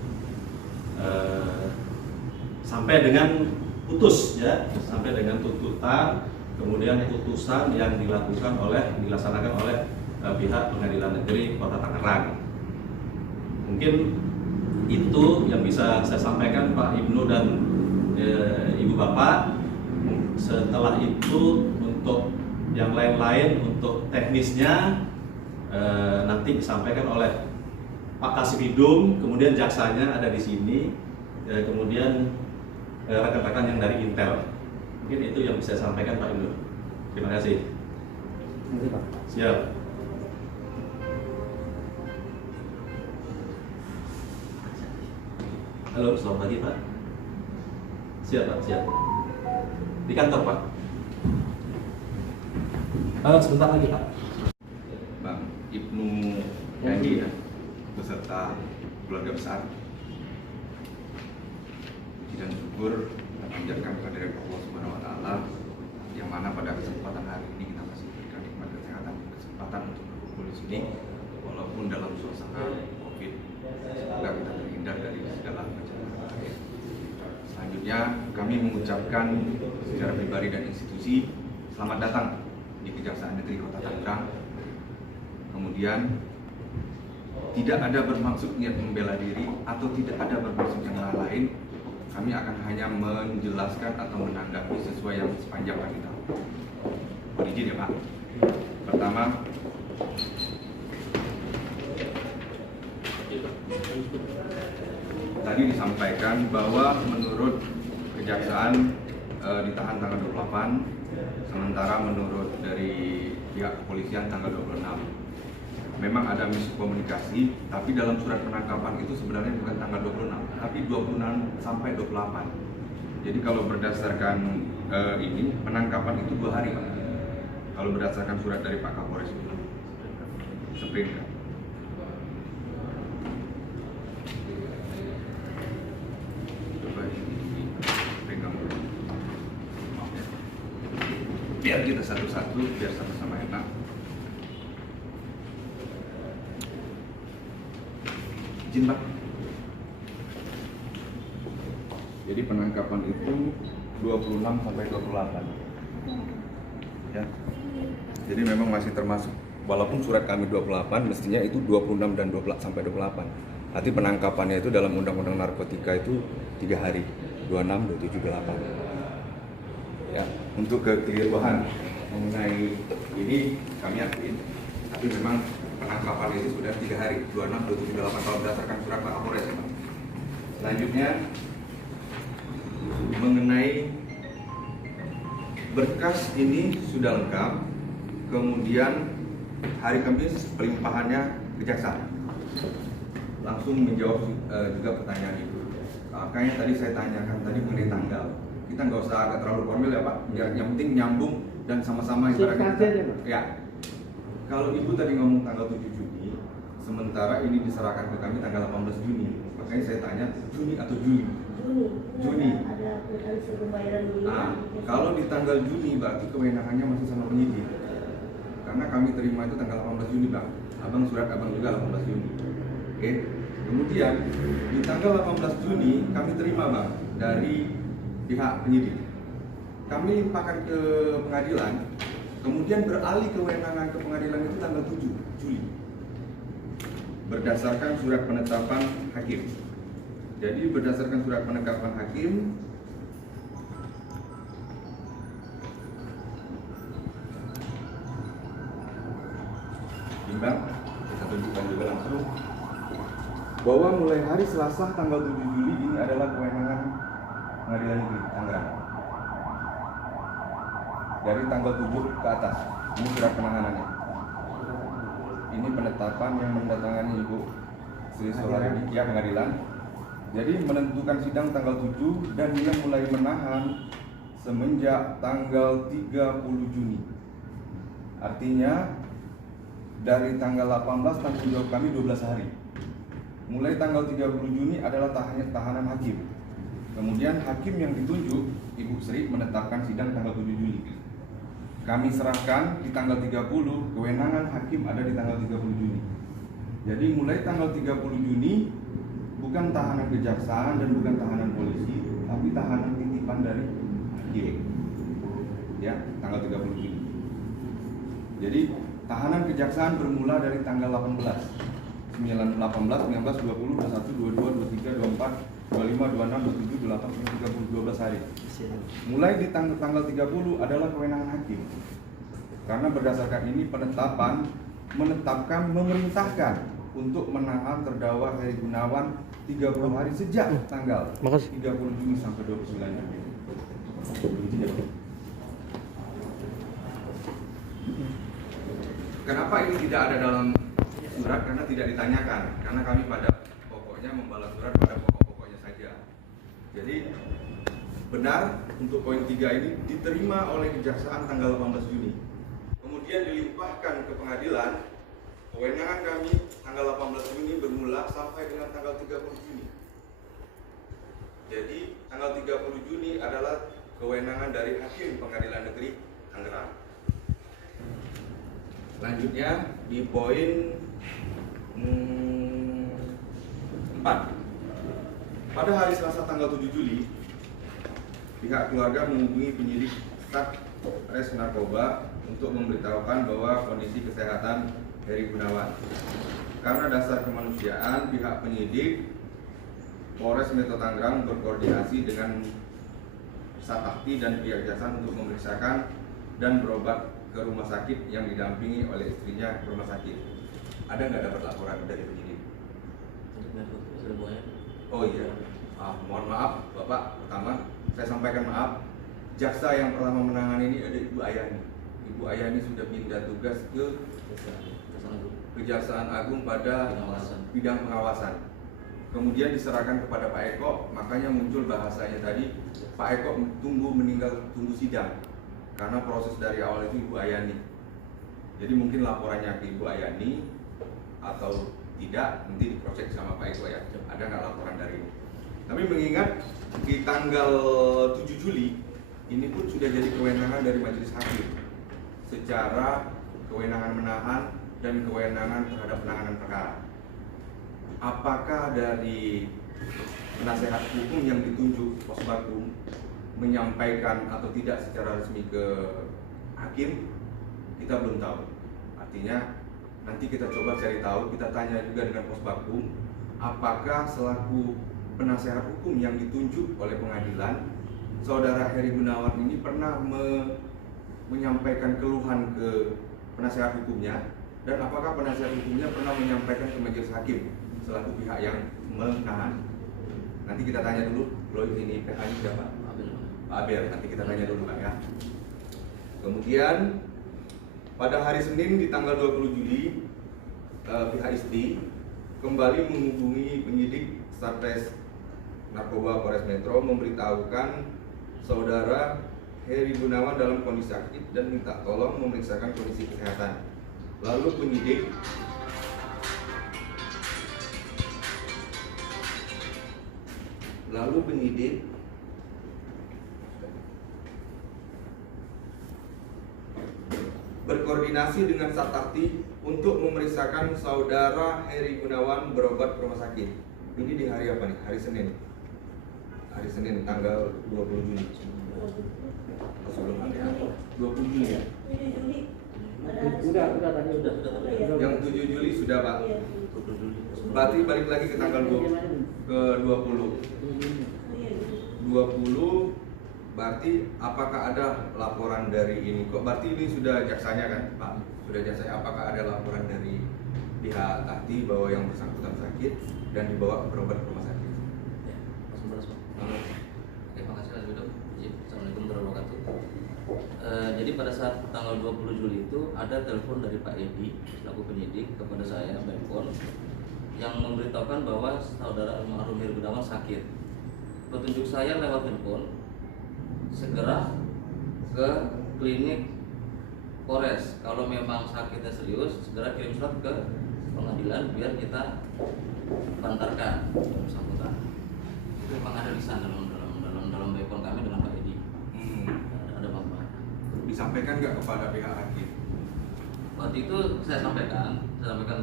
sampai dengan putus ya, sampai dengan tuntutan, kemudian putusan yang dilaksanakan oleh pihak Pengadilan Negeri Kota Tangerang. Mungkin itu yang bisa saya sampaikan Pak Ibnu dan Ibu Bapak. Setelah itu untuk yang lain-lain, untuk teknisnya nanti disampaikan oleh Pak Kasbidum, kemudian jaksanya ada di sini, kemudian rekan-rekan yang dari Intel. Mungkin itu yang bisa saya sampaikan Pak Ibnu. Terima kasih. Terima kasih Pak. Siap. Halo, selamat pagi Pak. Siap Pak, siap. Di kantor Pak. Sebentar lagi Pak. Bang Ibnu Hadi ya, beserta keluarga besar. Puji dan syukur kita panjatkan kepada Allah Subhanahu wa Ta'ala, yang mana pada kesempatan hari ini kita masih diberikan nikmat kesehatan dan kesempatan untuk berkumpul di sini walaupun dalam suasana Covid. Semoga kita terhindar dari segala bencana. Selanjutnya kami mengucapkan secara pribadi dan institusi selamat datang di Kejaksaan Negeri Kota Tangerang. Kemudian tidak ada bermaksud niat membela diri atau tidak ada bermaksud yang lain. Kami akan hanya menjelaskan atau menanggapi sesuai yang sepanjang kami tahu. Mohon izin ya Pak. Pertama, Tadi disampaikan bahwa menurut kejaksaan ditahan tanggal 28, sementara menurut dari pihak kepolisian tanggal 26. Memang ada miskomunikasi, tapi dalam surat penangkapan itu sebenarnya bukan tanggal 26, tapi 26 sampai 28. Jadi kalau berdasarkan ini penangkapan itu 2 hari, Pak. Kalau berdasarkan surat dari Pak Kapolres itu, sprint. Coba pegang dulu. Biar kita satu-satu, biar sama-sama enak. Izin, Pak. Jadi penangkapan itu 26 sampai 28. Ya. Jadi memang masih termasuk, walaupun surat kami 28, mestinya itu 26 dan 20 sampai 28. Arti penangkapannya itu dalam Undang-Undang Narkotika itu 3 hari, 26, 27, 28. Ya, untuk kekeliruan mengenai ini kami yakin, tapi memang penangkapan itu sudah 3 hari, 26, 27, 28 kalau berdasarkan surat Pak Kapolres. Ya, Pak. Selanjutnya mengenai berkas ini sudah lengkap, kemudian hari Kamis pelimpahannya kejaksaan. Langsung menjawab juga pertanyaan Ibu. Makanya tadi saya tanyakan tadi mengenai tanggal. Kita nggak usah agak terlalu formal ya Pak, biar yang penting nyambung dan sama-sama ibaratnya kita. Ya. Kalau Ibu tadi ngomong tanggal 7 Juni, sementara ini diserahkan ke kami tanggal 18 Juni. Makanya saya tanya Juni atau Juli? Juni. Ada mekanisme pembayaran dulu. Kalau di tanggal Juni berarti kewenangannya masih sama penyidik. Karena kami terima itu tanggal 18 Juni, Bang. Abang surat Abang juga 18 Juni. Oke. Kemudian di tanggal 18 Juni kami terima, Bang, dari pihak penyidik. Kami limpahkan ke pengadilan, kemudian beralih kewenangan ke pengadilan itu tanggal 7 Juli. Berdasarkan surat penetapan hakim. Jadi berdasarkan surat penetapan hakim, bimbang, kita tunjukkan juga langsung bahwa mulai hari Selasa tanggal 7 Juli ini adalah kewenangan Pengadilan Negeri Tangerang. Dari tanggal 7 ke atas, ini surat penanganannya. Ini penetapan yang mendatangani Ibu Sri Soehardi, ya pengadilan. Jadi menentukan sidang tanggal 7 dan dia mulai menahan semenjak tanggal 30 Juni. Artinya dari tanggal 18 tanggung jawab kami 12 hari. Mulai tanggal 30 Juni adalah tahanan hakim. Kemudian hakim yang ditunjuk Ibu Sri menetapkan sidang tanggal 7 Juli. Kami serahkan di tanggal 30, kewenangan hakim ada di tanggal 30 Juni. Jadi mulai tanggal 30 Juni bukan tahanan kejaksaan dan bukan tahanan polisi, tapi tahanan titipan dari hakim. Ya, tanggal 30 Juni. Jadi tahanan kejaksaan bermula dari tanggal 18, 19, 20, 21, 22, 23, 24, 25, 26, 27, 28, 30, 12 hari. Mulai di tanggal 30 adalah kewenangan hakim. Karena berdasarkan ini penetapan menetapkan, memerintahkan untuk menahan terdakwa Heri Gunawan 30 hari sejak tanggal 30 Juni sampai 29 Juni. Kenapa ini tidak ada dalam surat? Karena tidak ditanyakan. Karena kami pada pokoknya membalas surat pada pokok-pokoknya saja. Jadi benar untuk poin 3 ini diterima oleh kejaksaan tanggal 18 Juni. Kemudian dilimpahkan ke pengadilan. Kewenangan kami tanggal 18 Juni bermula sampai dengan tanggal 30 Juni. Jadi tanggal 30 Juni adalah kewenangan dari Hakim Pengadilan Negeri Tangerang. Selanjutnya di poin 4. Pada hari Selasa tanggal 7 Juli, pihak keluarga menghubungi penyidik Satres Narkoba untuk memberitahukan bahwa kondisi kesehatan Heri Gunawan. Karena dasar kemanusiaan, pihak penyidik Polres Metro Tangerang berkoordinasi dengan Satahti dan pihak kejaksaan untuk memeriksakan dan berobat ke rumah sakit yang didampingi oleh istrinya ke rumah sakit. Ada nggak dapat laporan dari penyidik? Oh iya, mohon maaf Bapak. Pertama, saya sampaikan maaf. Jaksa yang pertama menangani ini ada Ibu Ayani. Ibu Ayani sudah pindah tugas ke Kejaksaan Agung pada bidang pengawasan. Kemudian diserahkan kepada Pak Eko, makanya muncul bahasanya tadi Pak Eko tunggu sidang. Karena proses dari awal itu Ibu Ayani. Jadi mungkin laporannya ke Ibu Ayani atau tidak, nanti diproses sama Pak Eko ya. Ada nggak laporan dari ini? Tapi mengingat di tanggal 7 Juli ini pun sudah jadi kewenangan dari Majelis Hakim secara kewenangan menahan dan kewenangan terhadap penanganan perkara. Apakah dari penasehat hukum yang ditunjuk Posbakum menyampaikan atau tidak secara resmi ke hakim, kita belum tahu. Artinya nanti kita coba cari tahu, kita tanya juga dengan Posbakum, apakah selaku penasehat hukum yang ditunjuk oleh pengadilan, Saudara Heri Gunawan ini pernah menyampaikan keluhan ke penasehat hukumnya, dan apakah penasehat hukumnya pernah menyampaikan ke majelis hakim selaku pihak yang menahan. Nanti kita tanya dulu, ini PH-nya siapa? Pak Abel, nanti kita tanya dulu Pak ya. Kemudian pada hari Senin di tanggal 20 Juli pihak ISTI kembali menghubungi penyidik Satres Narkoba Polres Metro memberitahukan Saudara Heri Gunawan dalam kondisi sakit dan minta tolong memeriksakan kondisi kesehatan. Lalu penyidik berkoordinasi dengan Satakti untuk memeriksakan Saudara Heri Gunawan berobat ke rumah sakit. Ini di hari apa nih? Hari Senin. Hari Senin tanggal 20 Juli. Sebelum hari 20 Juli ya? 7 Juli. Udah tadi udah. Yang 7 Juli sudah Pak. Berarti balik lagi ke tanggal 20. 20 berarti apakah ada laporan dari ini? Kok berarti ini sudah jaksanya kan Pak? Sudah jaksanya, apakah ada laporan dari pihak Takti bahwa yang bersangkutan sakit dan dibawa berobat ke rumah sakit? Ya, Mas Mbak. Oke, makasih Mas Widodo. Assalamualaikum warahmatullahi wabarakatuh. Jadi pada saat tanggal 20 Juli itu ada telepon dari Pak Edi selaku penyidik kepada saya Menpon yang memberitahukan bahwa Saudara almarhum Heri Gunawan sakit. Petunjuk saya lewat handphone segera ke klinik Polres. Kalau memang sakitnya serius, segera kirim surat ke pengadilan biar kita bantarkan yang bersangkutan. Itu memang ada lisan dalam telepon kami dengan Pak Edi. Ada apa? Disampaikan nggak kepada pihak hakim? Waktu itu saya sampaikan.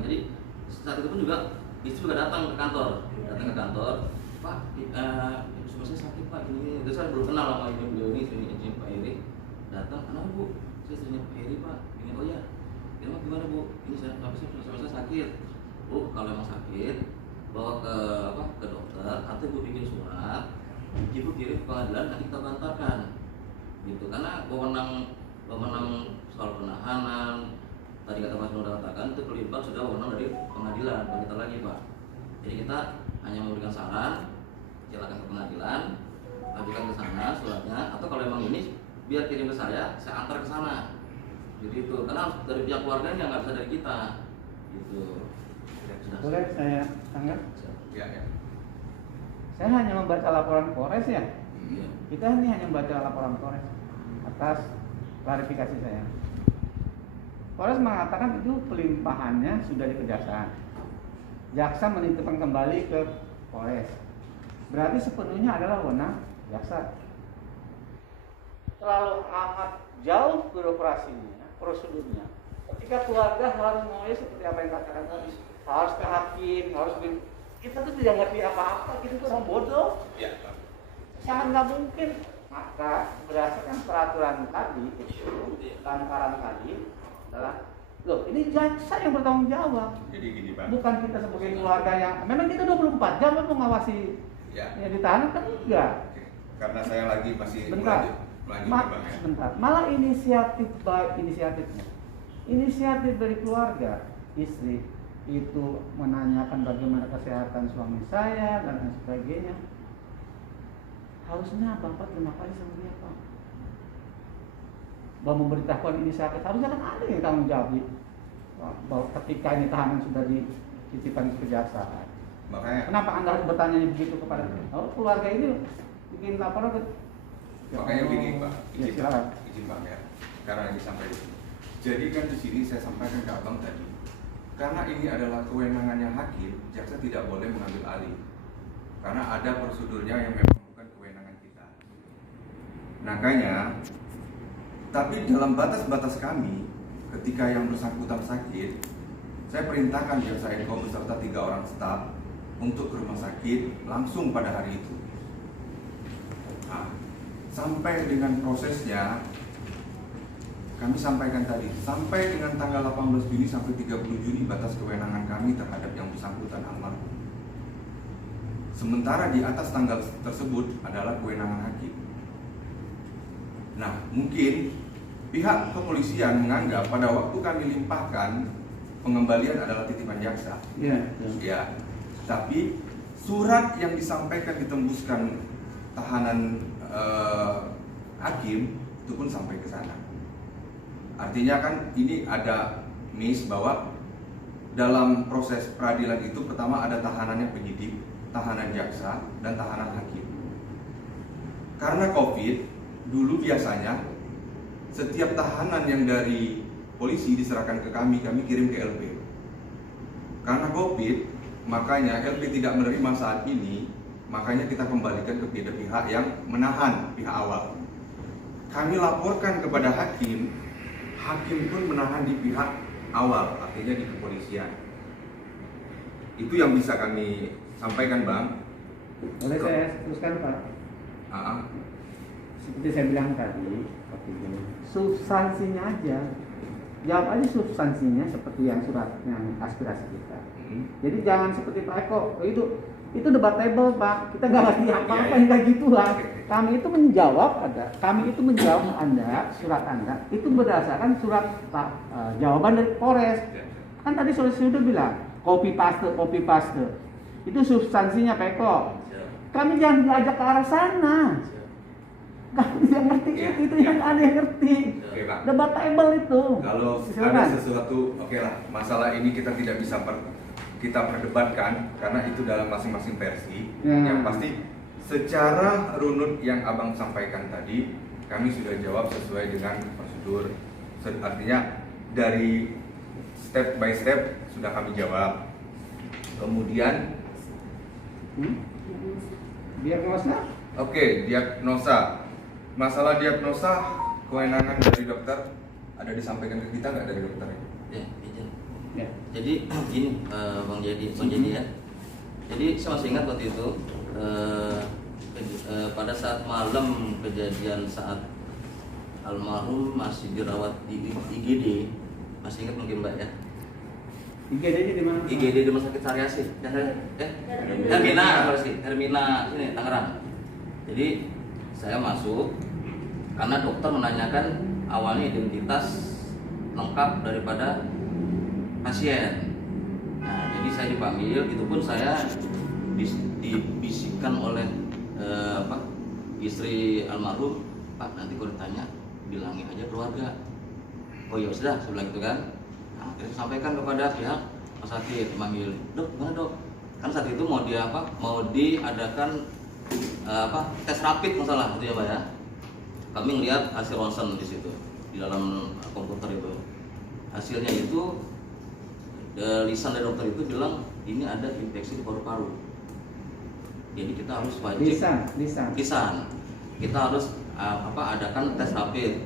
Jadi saat itu pun juga istri juga datang ke kantor, Pak, cuma saya sakit Pak, ini saya belum kenal sama ini beliau ini Pak Heri. Datang, kenapa Bu? Saya istrinya Pak Heri Pak. Ini oh ya, gimana Bu? Ini saya sakit. Bu, kalau emang sakit, bawa ke dokter, nanti Bu bikin surat, Ibu kirim ke pengadilan, nanti kita bantarkan. Gitu, karena wewenang soal penahanan, tadi kata Mas Nur katakan itu kelibat sudah wewenang dari pengadilan, bukan kita lagi Pak. Jadi kita hanya memberikan saran, silakan ke pengadilan, ajukan ke sana suratnya, atau kalau memang ini biar kirim ke saya antar ke sana. Jadi itu, karena dari pihak keluarganya nggak bisa dari kita. Gitu. Boleh saya tanggap? Ya. Saya hanya membaca laporan Polres ya. Iya. Kita ini hanya membaca laporan Polres atas klarifikasi saya. Polres mengatakan itu pelimpahannya sudah di kejaksaan. Jaksa menitipkan kembali ke Polres. Berarti sepenuhnya adalah wewenang jaksa. Terlalu amat jauh birokrasinya, prosedurnya. Ketika keluarga harus mulai seperti apa yang katakan tadi, harus ke hakim, kita tuh tidak ngerti apa-apa, kita tuh orang bodoh. Ya. Sangat nggak mungkin. Maka berdasarkan peraturan tadi, lantaran tadi adalah, loh ini jaksa yang bertanggung jawab. Jadi gini Pak. Bukan kita sebagai keluarga yang, memang kita 24 jam kan mengawasi Ya. yang ditahan kan enggak. Oke. Karena saya lagi masih Bentar. melanjut Bang ya. Sebentar. Malah inisiatifnya. Inisiatif dari keluarga, istri itu menanyakan bagaimana kesehatan suami saya dan lain sebagainya. Harusnya Bapak terima kasih sama dia, Pak. Bahwa memberitahukan ini sakit, harusnya kan ada yang tanggung jawab bahwa ketika ini tahanan sudah dititipkan ke kejaksaan. Makanya Kenapa Anda harus bertanya begitu kepada keluarga ini bikin laporan ke? Makanya gini Pak, Ya, silakan. izin Pak ya, karena ini sampai di sini. Jadi kan di sini saya sampaikan ke Abang tadi, karena ini adalah kewenangannya hakim, jaksa tidak boleh mengambil alih, karena ada prosedurnya yang memang bukan kewenangan kita. Makanya, tapi dalam batas-batas kami, ketika yang bersangkutan sakit, saya perintahkan jaksa Eko beserta 3 orang staf untuk ke rumah sakit langsung pada hari itu. Nah, sampai dengan prosesnya kami sampaikan tadi, sampai dengan tanggal 18 Juni sampai 30 Juni batas kewenangan kami terhadap yang bersangkutan almarhum. Sementara di atas tanggal tersebut adalah kewenangan hakim. Nah, mungkin pihak kepolisian menganggap pada waktu kami limpahkan pengembalian adalah titipan jaksa. Ya. Tapi surat yang disampaikan ditembuskan tahanan hakim itu pun sampai ke sana. Artinya kan ini ada miss bahwa dalam proses peradilan itu pertama ada tahanannya penyidik, tahanan jaksa, dan tahanan hakim. Karena COVID, dulu biasanya setiap tahanan yang dari polisi diserahkan ke kami kirim ke LP. Karena COVID, makanya LP tidak menerima saat ini, makanya kita kembalikan ke pihak yang menahan pihak awal. Kami laporkan kepada hakim, hakim pun menahan di pihak awal, artinya di kepolisian. Itu yang bisa kami sampaikan, Bang. Boleh saya teruskan, Pak? Seperti saya bilang tadi, substansinya aja. Jawab aja substansinya seperti yang surat yang aspirasi kita. Jadi jangan seperti Pak Eko, itu debatable, Pak. Kita nggak ngerti apa-apa yang kayak gitu lah. Kami itu menjawab Anda, surat Anda itu berdasarkan surat jawaban dari Polres. Kan tadi sudah bilang copy paste. Itu substansinya, Pak Eko. Kami jangan diajak ke arah sana. Kami tidak ngerti itu yang ada yang ngerti. Oke, Pak. Debatable itu. Kalau Silakan. ada sesuatu, oke lah, masalah ini kita tidak bisa kita perdebatkan karena itu dalam masing-masing versi. Yang pasti secara runut yang Abang sampaikan tadi, kami sudah jawab sesuai dengan prosedur. Artinya dari step by step sudah kami jawab. Kemudian diagnosa? Oke, diagnosa. Masalah diagnosa kewenangan dari dokter ada disampaikan ke kita nggak dari dokternya? Ya, izin. Ya. Jadi gini, Bang Jadi ya. Jadi saya masih ingat waktu itu pada saat malam kejadian saat almarhum masih dirawat di IGD, masih ingat mungkin Mbak ya? IGD-nya di mana? IGD di Rumah Sakit Saryasi, Hermina sini Tangerang. Jadi saya masuk karena dokter menanyakan awalnya identitas lengkap daripada pasien. Nah, jadi saya dipanggil, itu pun saya dibisikkan oleh istri almarhum, Pak nanti kalau ditanya bilangin aja keluarga. Oh ya sudah, saya bilang gitu kan. Nah, akhirnya saya sampaikan kepada pihak rumah sakit, manggil, dok gimana dok? Kan saat itu mau diadakan tes rapid masalah gitu ya Pak ya. Kami ngelihat hasil ronsen di situ di dalam komputer itu. Hasilnya itu lisan dari dokter itu bilang ini ada infeksi di paru-paru. Jadi kita harus wajib lisan. Kita harus adakan tes rapid.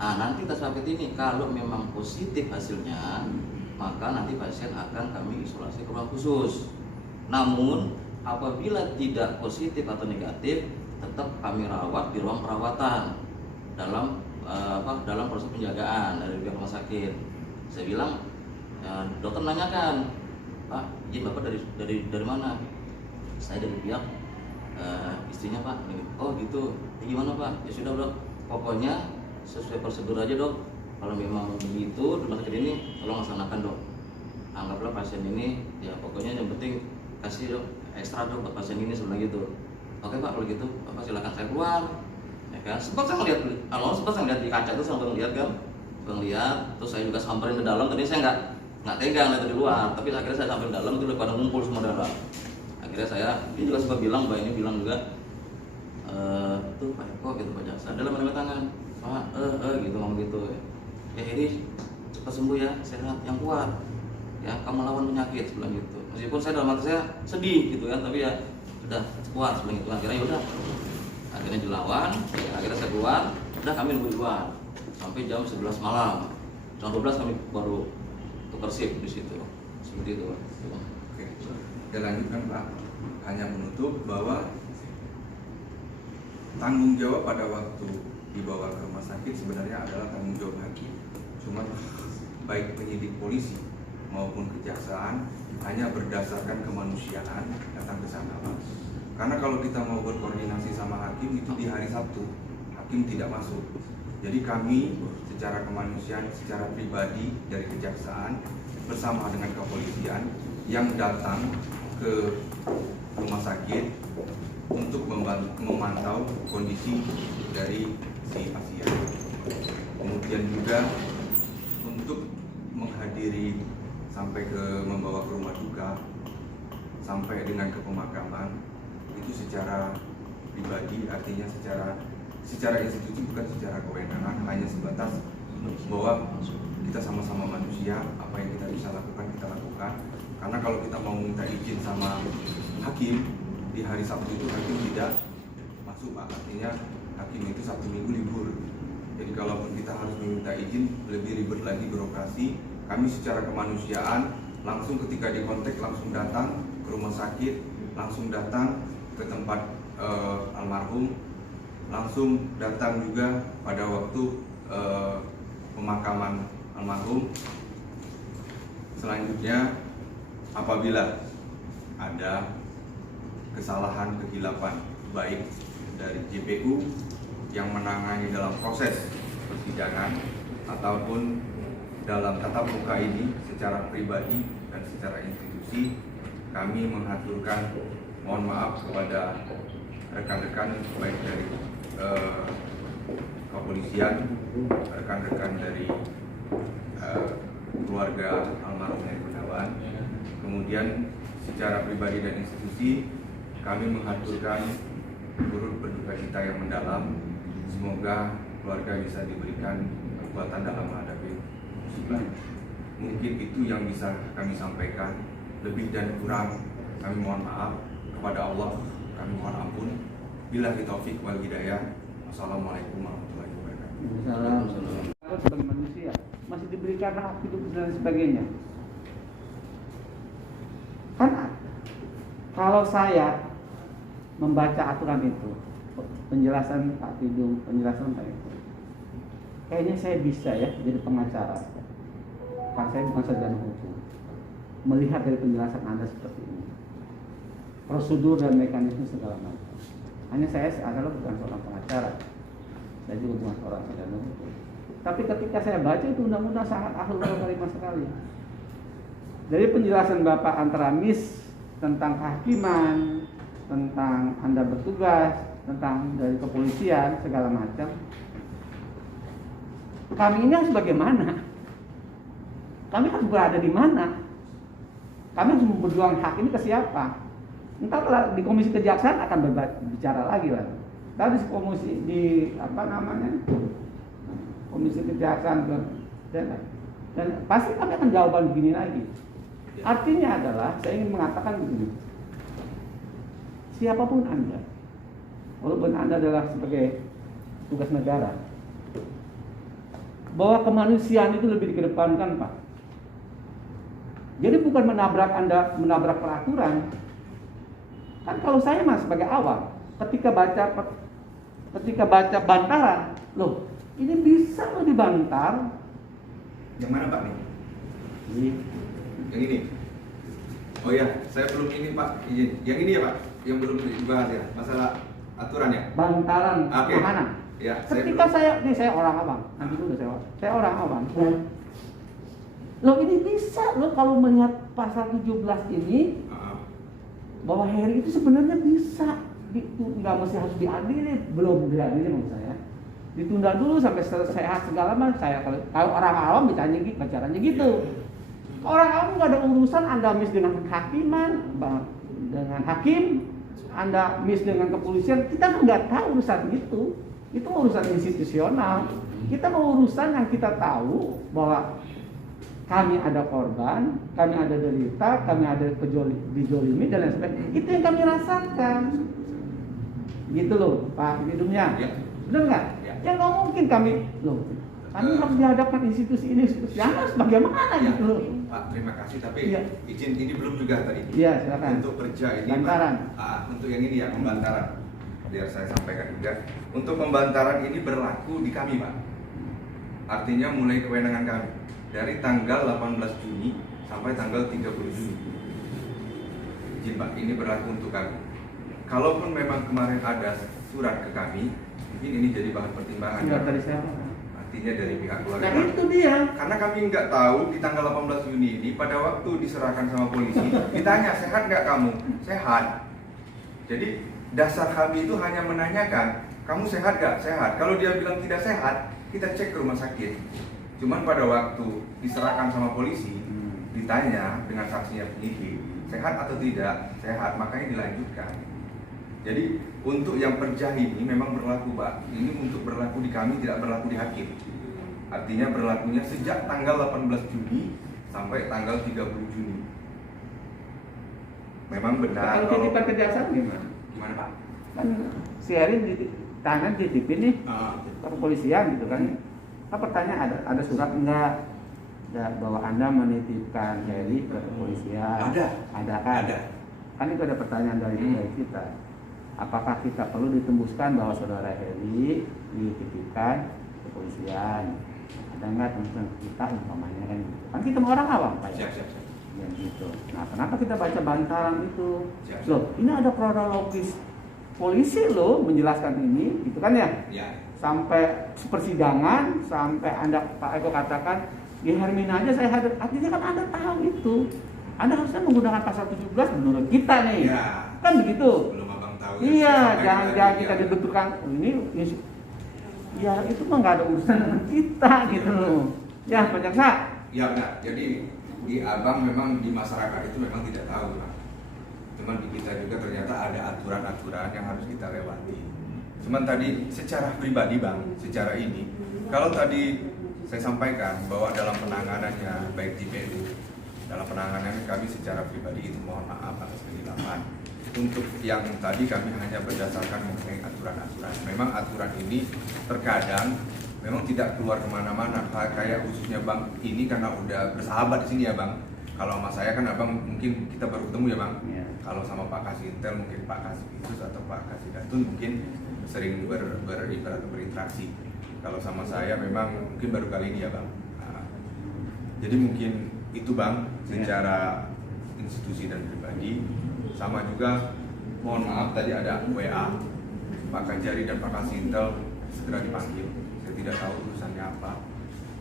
Nah, nanti tes rapid ini kalau memang positif hasilnya, maka nanti pasien akan kami isolasi ke ruang khusus. Namun apabila tidak positif atau negatif, tetap kami rawat di ruang perawatan dalam proses penjagaan dari pihak rumah sakit. Saya bilang, dokter nanyakan, Pak, izin Bapak dari mana? Saya dari pihak istrinya Pak. Oh gitu. Gimana Pak? Ya sudah dok. Pokoknya sesuai prosedur aja dok. Kalau memang begitu rumah sakit ini tolong laksanakan dok. anggaplah pasien ini ya pokoknya yang penting kasih ekstra dong buat pasien ini sebenarnya gitu. Oke Pak, kalau gitu Bapak silakan saya keluar. Ya kan, sempat saya ngeliat di kaca itu, sampai ngeliat kan, terus saya juga samperin ke dalam. Tadi saya nggak tegang lihat di luar, tapi akhirnya saya samperin dalam itu udah pada ngumpul semua dalam. Akhirnya dia juga sempat bilang, Mbak ini bilang juga, tuh Pak Eko gitu Pak Jaksa, dalam tangan Pak, gitu ngomong gitu. Ya ini cepat sembuh ya, sehat, yang kuat, ya kamu lawan penyakit, bilang gitu. Meskipun saya dalam hati saya sedih gitu kan, tapi ya udah kuat, bilang gitu. Akhirnya udah. Akhirnya dilawan, akhirnya saya keluar, udah kami nunggu di luar sampai jam 11 malam. Jam 12 kami baru tukar shift di situ. Seperti itu, Pak. Oke. Kita lanjutkan, Pak. Hanya menutup bahwa tanggung jawab pada waktu dibawa ke rumah sakit sebenarnya adalah tanggung jawab hakim. Cuma baik penyidik polisi maupun kejaksaan hanya berdasarkan kemanusiaan datang ke sana, Pak. Karena kalau kita mau berkoordinasi sama hakim itu di hari Sabtu, hakim tidak masuk. Jadi kami secara kemanusiaan, secara pribadi dari kejaksaan bersama dengan kepolisian yang datang ke rumah sakit untuk memantau kondisi dari si pasien. Kemudian juga untuk menghadiri sampai ke membawa ke rumah duka, sampai dengan ke pemakaman. Itu secara pribadi, artinya secara institusi, bukan secara kewenangan, hanya sebatas bahwa kita sama-sama manusia, apa yang kita bisa lakukan kita lakukan. Karena kalau kita mau minta izin sama hakim di hari Sabtu itu hakim tidak masuk, Pak. Artinya hakim itu Sabtu Minggu libur. Jadi kalaupun kita harus meminta izin lebih ribet lagi birokrasi. Kami secara kemanusiaan langsung ketika dikontak langsung datang ke rumah sakit, langsung datang ke tempat almarhum, langsung datang juga pada waktu pemakaman almarhum. Selanjutnya apabila ada kesalahan kehilapan baik dari JPU yang menangani dalam proses persidangan ataupun dalam tatap muka ini secara pribadi dan secara institusi, kami mengaturkan mohon maaf kepada rekan-rekan baik dari kepolisian, rekan-rekan dari keluarga almarhum Heri Gunawan. Kemudian secara pribadi dan institusi kami mengaturkan turut berduka cita yang mendalam. Semoga keluarga bisa diberikan kekuatan dalam menghadapi musibah. Mungkin itu yang bisa kami sampaikan. Lebih dan kurang kami mohon maaf. Kepada Allah kami mohon ampun. Billahi taufik wal hidayah. Wassalamualaikum warahmatullahi wabarakatuh. Kalau sebagai manusia masih diberikan hak hidup dan sebagainya. Kan kalau saya membaca aturan itu, penjelasan Pak Tidung, penjelasan Pak itu, kayaknya saya bisa ya jadi pengacara. Pak, saya bukan sarjana hukum. Melihat dari penjelasan Anda seperti ini, prosedur dan mekanisme segala macam. Hanya saya adalah bukan seorang pengacara, saya juga bukan seorang sarjana hukum. Tapi ketika saya baca itu undang-undang sangat ahlul kalimah sekali. Dari penjelasan Bapak antara MIS tentang kehakiman, tentang Anda bertugas, tentang dari kepolisian segala macam. Kami ini harus bagaimana? Kami harus berada di mana? Kami harus berjuang hak ini ke siapa? Entah di komisi kejaksaan akan berbicara lagi lah. Tadi komisi kejaksaan dan pasti kami akan jawaban begini lagi. Artinya adalah saya ingin mengatakan begini. Siapapun Anda, walaupun Anda adalah sebagai tugas negara, bahwa kemanusiaan itu lebih dikedepankan, Pak. Jadi bukan menabrak peraturan. Kan kalau saya mas sebagai awam, ketika baca bantaran, loh ini bisa loh dibantar. Yang mana Pak nih? Ini. Yang ini. Oh ya, saya belum ini Pak. Yang ini ya Pak, yang belum dibahas ya, masalah aturan ya. Bantaran Oke. mana? Ya. Ketika saya orang awam, nanti dulu saya orang awam. Loh ini bisa loh kalau melihat pasal 17 ini bahwa Heri itu sebenarnya bisa nggak mesti harus diadili, belum diadili maksud saya. Ditunda dulu sampai sehat segala macam. Saya kalau orang awam bicaranya gitu. Orang awam nggak ada urusan Anda miss dengan hakiman, dengan hakim, Anda miss dengan kepolisian. Kita nggak tahu urusan itu. Itu urusan institusional. Kita mau urusan yang kita tahu bahwa kami ada korban, kami ada derita, kami ada dijolimi dan lain sebagainya. Itu yang kami rasakan. Gitu loh, Pak Hidungnya. Ya. Benar nggak? Ya. Ya nggak mungkin kami harus dihadapkan institusi ini, harus bagaimana Ya, gitu loh. Pak, terima kasih. Tapi Iya. izin ini belum juga tadi. Iya, silakan. Untuk kerja ini, Bantaran. Pak, untuk yang ini ya pembantaran. Biar saya sampaikan juga. Untuk pembantaran ini berlaku di kami, Pak. Artinya mulai kewenangan kami dari tanggal 18 Juni sampai tanggal 30 Juni. Izin, Pak, ini berlaku untuk kami. Kalaupun memang kemarin ada surat ke kami, mungkin ini jadi bahan pertimbangan. Surat dari siapa? Artinya dari pihak keluarga. Nah itu dia. Karena kami nggak tahu di tanggal 18 Juni ini pada waktu diserahkan sama polisi ditanya sehat nggak kamu? Sehat. Jadi dasar kami itu hanya menanyakan kamu sehat nggak? Sehat. Kalau dia bilang tidak sehat, kita cek ke rumah sakit. Cuman pada waktu diserahkan sama polisi ditanya dengan saksinya penyidik sehat atau tidak? Sehat. Makanya dilanjutkan. Jadi untuk yang perjah ini memang berlaku, Pak. Ini untuk berlaku di kami, tidak berlaku di hakim. Artinya berlakunya sejak tanggal 18 Juni sampai tanggal 30 Juni. Memang benar. Kalau titipan kejaksaan gimana? Gimana, Pak? Kan si Heri tangan titipin nih ke kepolisian gitu kan. Nah, pertanyaan ada surat enggak? Bahwa Anda menitipkan Heri ke kepolisian. Ada kan? Ada. Kan itu ada pertanyaan dari kita. Apakah kita perlu ditembuskan bahwa saudara Heri dititipkan ke kepolisian? Ada enggak tentang kita umpamanya kan? Kan kita orang awam, Pak. Siap. Ya gitu. Nah, kenapa kita baca bantaran itu? Siap. Loh, ini ada kronologis polisi loh menjelaskan ini, gitu kan ya? Ya. Sampai persidangan, sampai Anda Pak Eko katakan di Hermina aja saya hadir. Artinya kan Anda tahu itu. Anda harusnya menggunakan pasal 17 menurut kita nih. Ya. Kan begitu. Belum Abang tahu. Iya, ya, jangan kita dibenturkan ini ya itu mah nggak ada urusan dengan kita gitu loh. Ya, Pak Jaksa. Ya benar. Jadi di Abang memang di masyarakat itu memang tidak tahu, Pak. Cuman di kita juga ternyata ada aturan-aturan yang harus kita lewati. Cuman tadi secara pribadi, Bang, secara ini, kalau tadi saya sampaikan bahwa dalam penanganannya baik di PLU, dalam penanganan kami secara pribadi itu mohon maaf atas kehilangan. Untuk yang tadi kami hanya berdasarkan mengenai aturan-aturan. Memang aturan ini terkadang memang tidak keluar kemana-mana. Kayak khususnya Bang ini karena udah bersahabat di sini ya Bang. Kalau sama saya kan Abang mungkin kita baru ketemu ya Bang. Ya. Kalau sama Pak Kasintel mungkin Pak Kasipitus atau Pak Kasidatun mungkin sering berinteraksi. Kalau sama saya memang mungkin baru kali ini ya Bang. Nah, jadi mungkin itu Bang secara institusi dan pribadi. Sama juga mohon maaf tadi ada WA Pak Kajari dan Pak Kasintel segera dipanggil. Saya tidak tahu urusannya apa.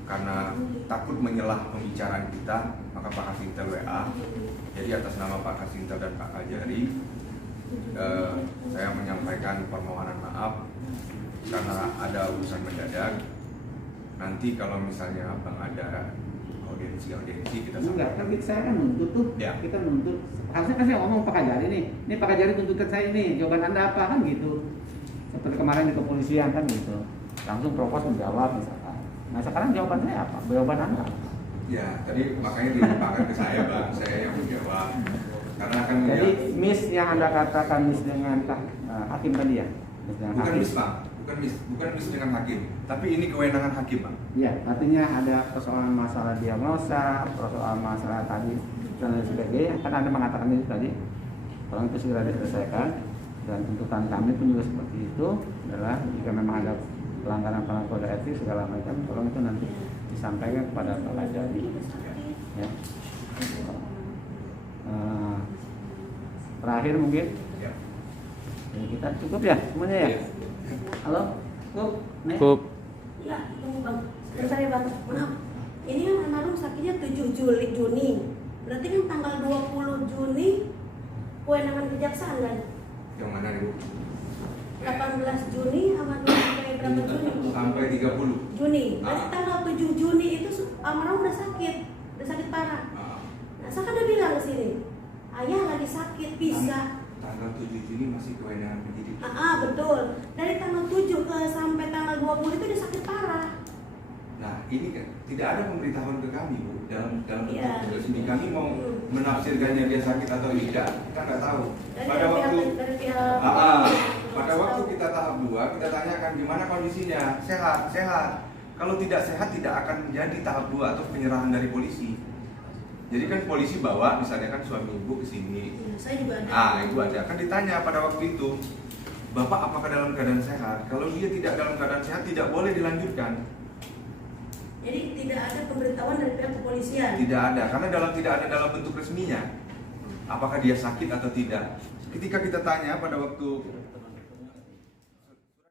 Karena takut menyelah pembicaraan kita, maka Pak Kasintel WA. Jadi atas nama Pak Kasintel dan Pak Kajari, saya menyampaikan permohonan maaf karena ada urusan mendadak. Nanti kalau misalnya Abang ada audiensi kita Enggak, sampaikan. kan saya kan nuntut tuh. Ya. Kita nuntut. Harusnya kan saya ngomong Pak Kajari nih. Ini Pak Kajari tuntutkan saya ini. Jawaban Anda apa kan gitu. Seperti kemarin di kepolisian kan gitu. Langsung propos menjawab misalkan. Nah sekarang jawaban saya apa? Jawaban Anda apa? Ya, tadi makanya dilimpahkan ke saya Bang, saya yang menjawab. Karena kan Jadi ya, miss yang Anda katakan miss dengan hakim tadi ya? Miss dengan bukan hakim. miss Bang, bukan miss dengan hakim, tapi ini kewenangan hakim Bang. Iya, artinya ada persoalan masalah diagnosa, persoalan masalah tadi dan lain sebagainya. Kan Anda mengatakan itu tadi, tolong itu segera diselesaikan. Dan tuntutan kami pun juga seperti itu adalah jika memang ada pelanggaran kode etik segala macam, tolong itu nanti disampaikan kepada Pak Kajari. Ya. Terakhir mungkin, Ya. jadi kita cukup ya semuanya ya. Halo, Kup, Nek? Ya, tunggu Bang. Sebentar ya Bang. Maaf. Ini kan almarhum sakitnya 7 Juni. Berarti kan tanggal 20 Juni kewenangan kejaksaan kan? Yang mana Ibu? 18 Juni sama 2 berapa Juni? Sampai 30. Juni. Berarti tanggal 7 Juni itu almarhum udah sakit parah. Nah, saya kan udah bilang ke sini, ayah lagi sakit, bisa. Tanggal 7 Juni masih kewenangan penyidik. Betul. Dari tanggal 7 sampai tanggal 20 itu udah sakit parah. Nah, ini kan tidak ada pemberitahuan ke kami, Bu, dalam bentuk Iya. resmi. Kami mau menafsirkannya dia sakit atau tidak, kita nggak tahu. Dari Pada waktu pihak pada waktu kita tahap 2, kita tanyakan gimana kondisinya, sehat. Kalau tidak sehat tidak akan menjadi tahap 2 atau penyerahan dari polisi. Jadi kan polisi bawa, misalnya kan suami ibu ke sini. Iya, saya juga ada. Ibu ada. Kan ditanya pada waktu itu, Bapak apakah dalam keadaan sehat? Kalau dia tidak dalam keadaan sehat, tidak boleh dilanjutkan. Jadi tidak ada pemberitahuan dari pihak kepolisian. Tidak ada, karena tidak ada dalam bentuk resminya. Apakah dia sakit atau tidak? Ketika kita tanya pada waktu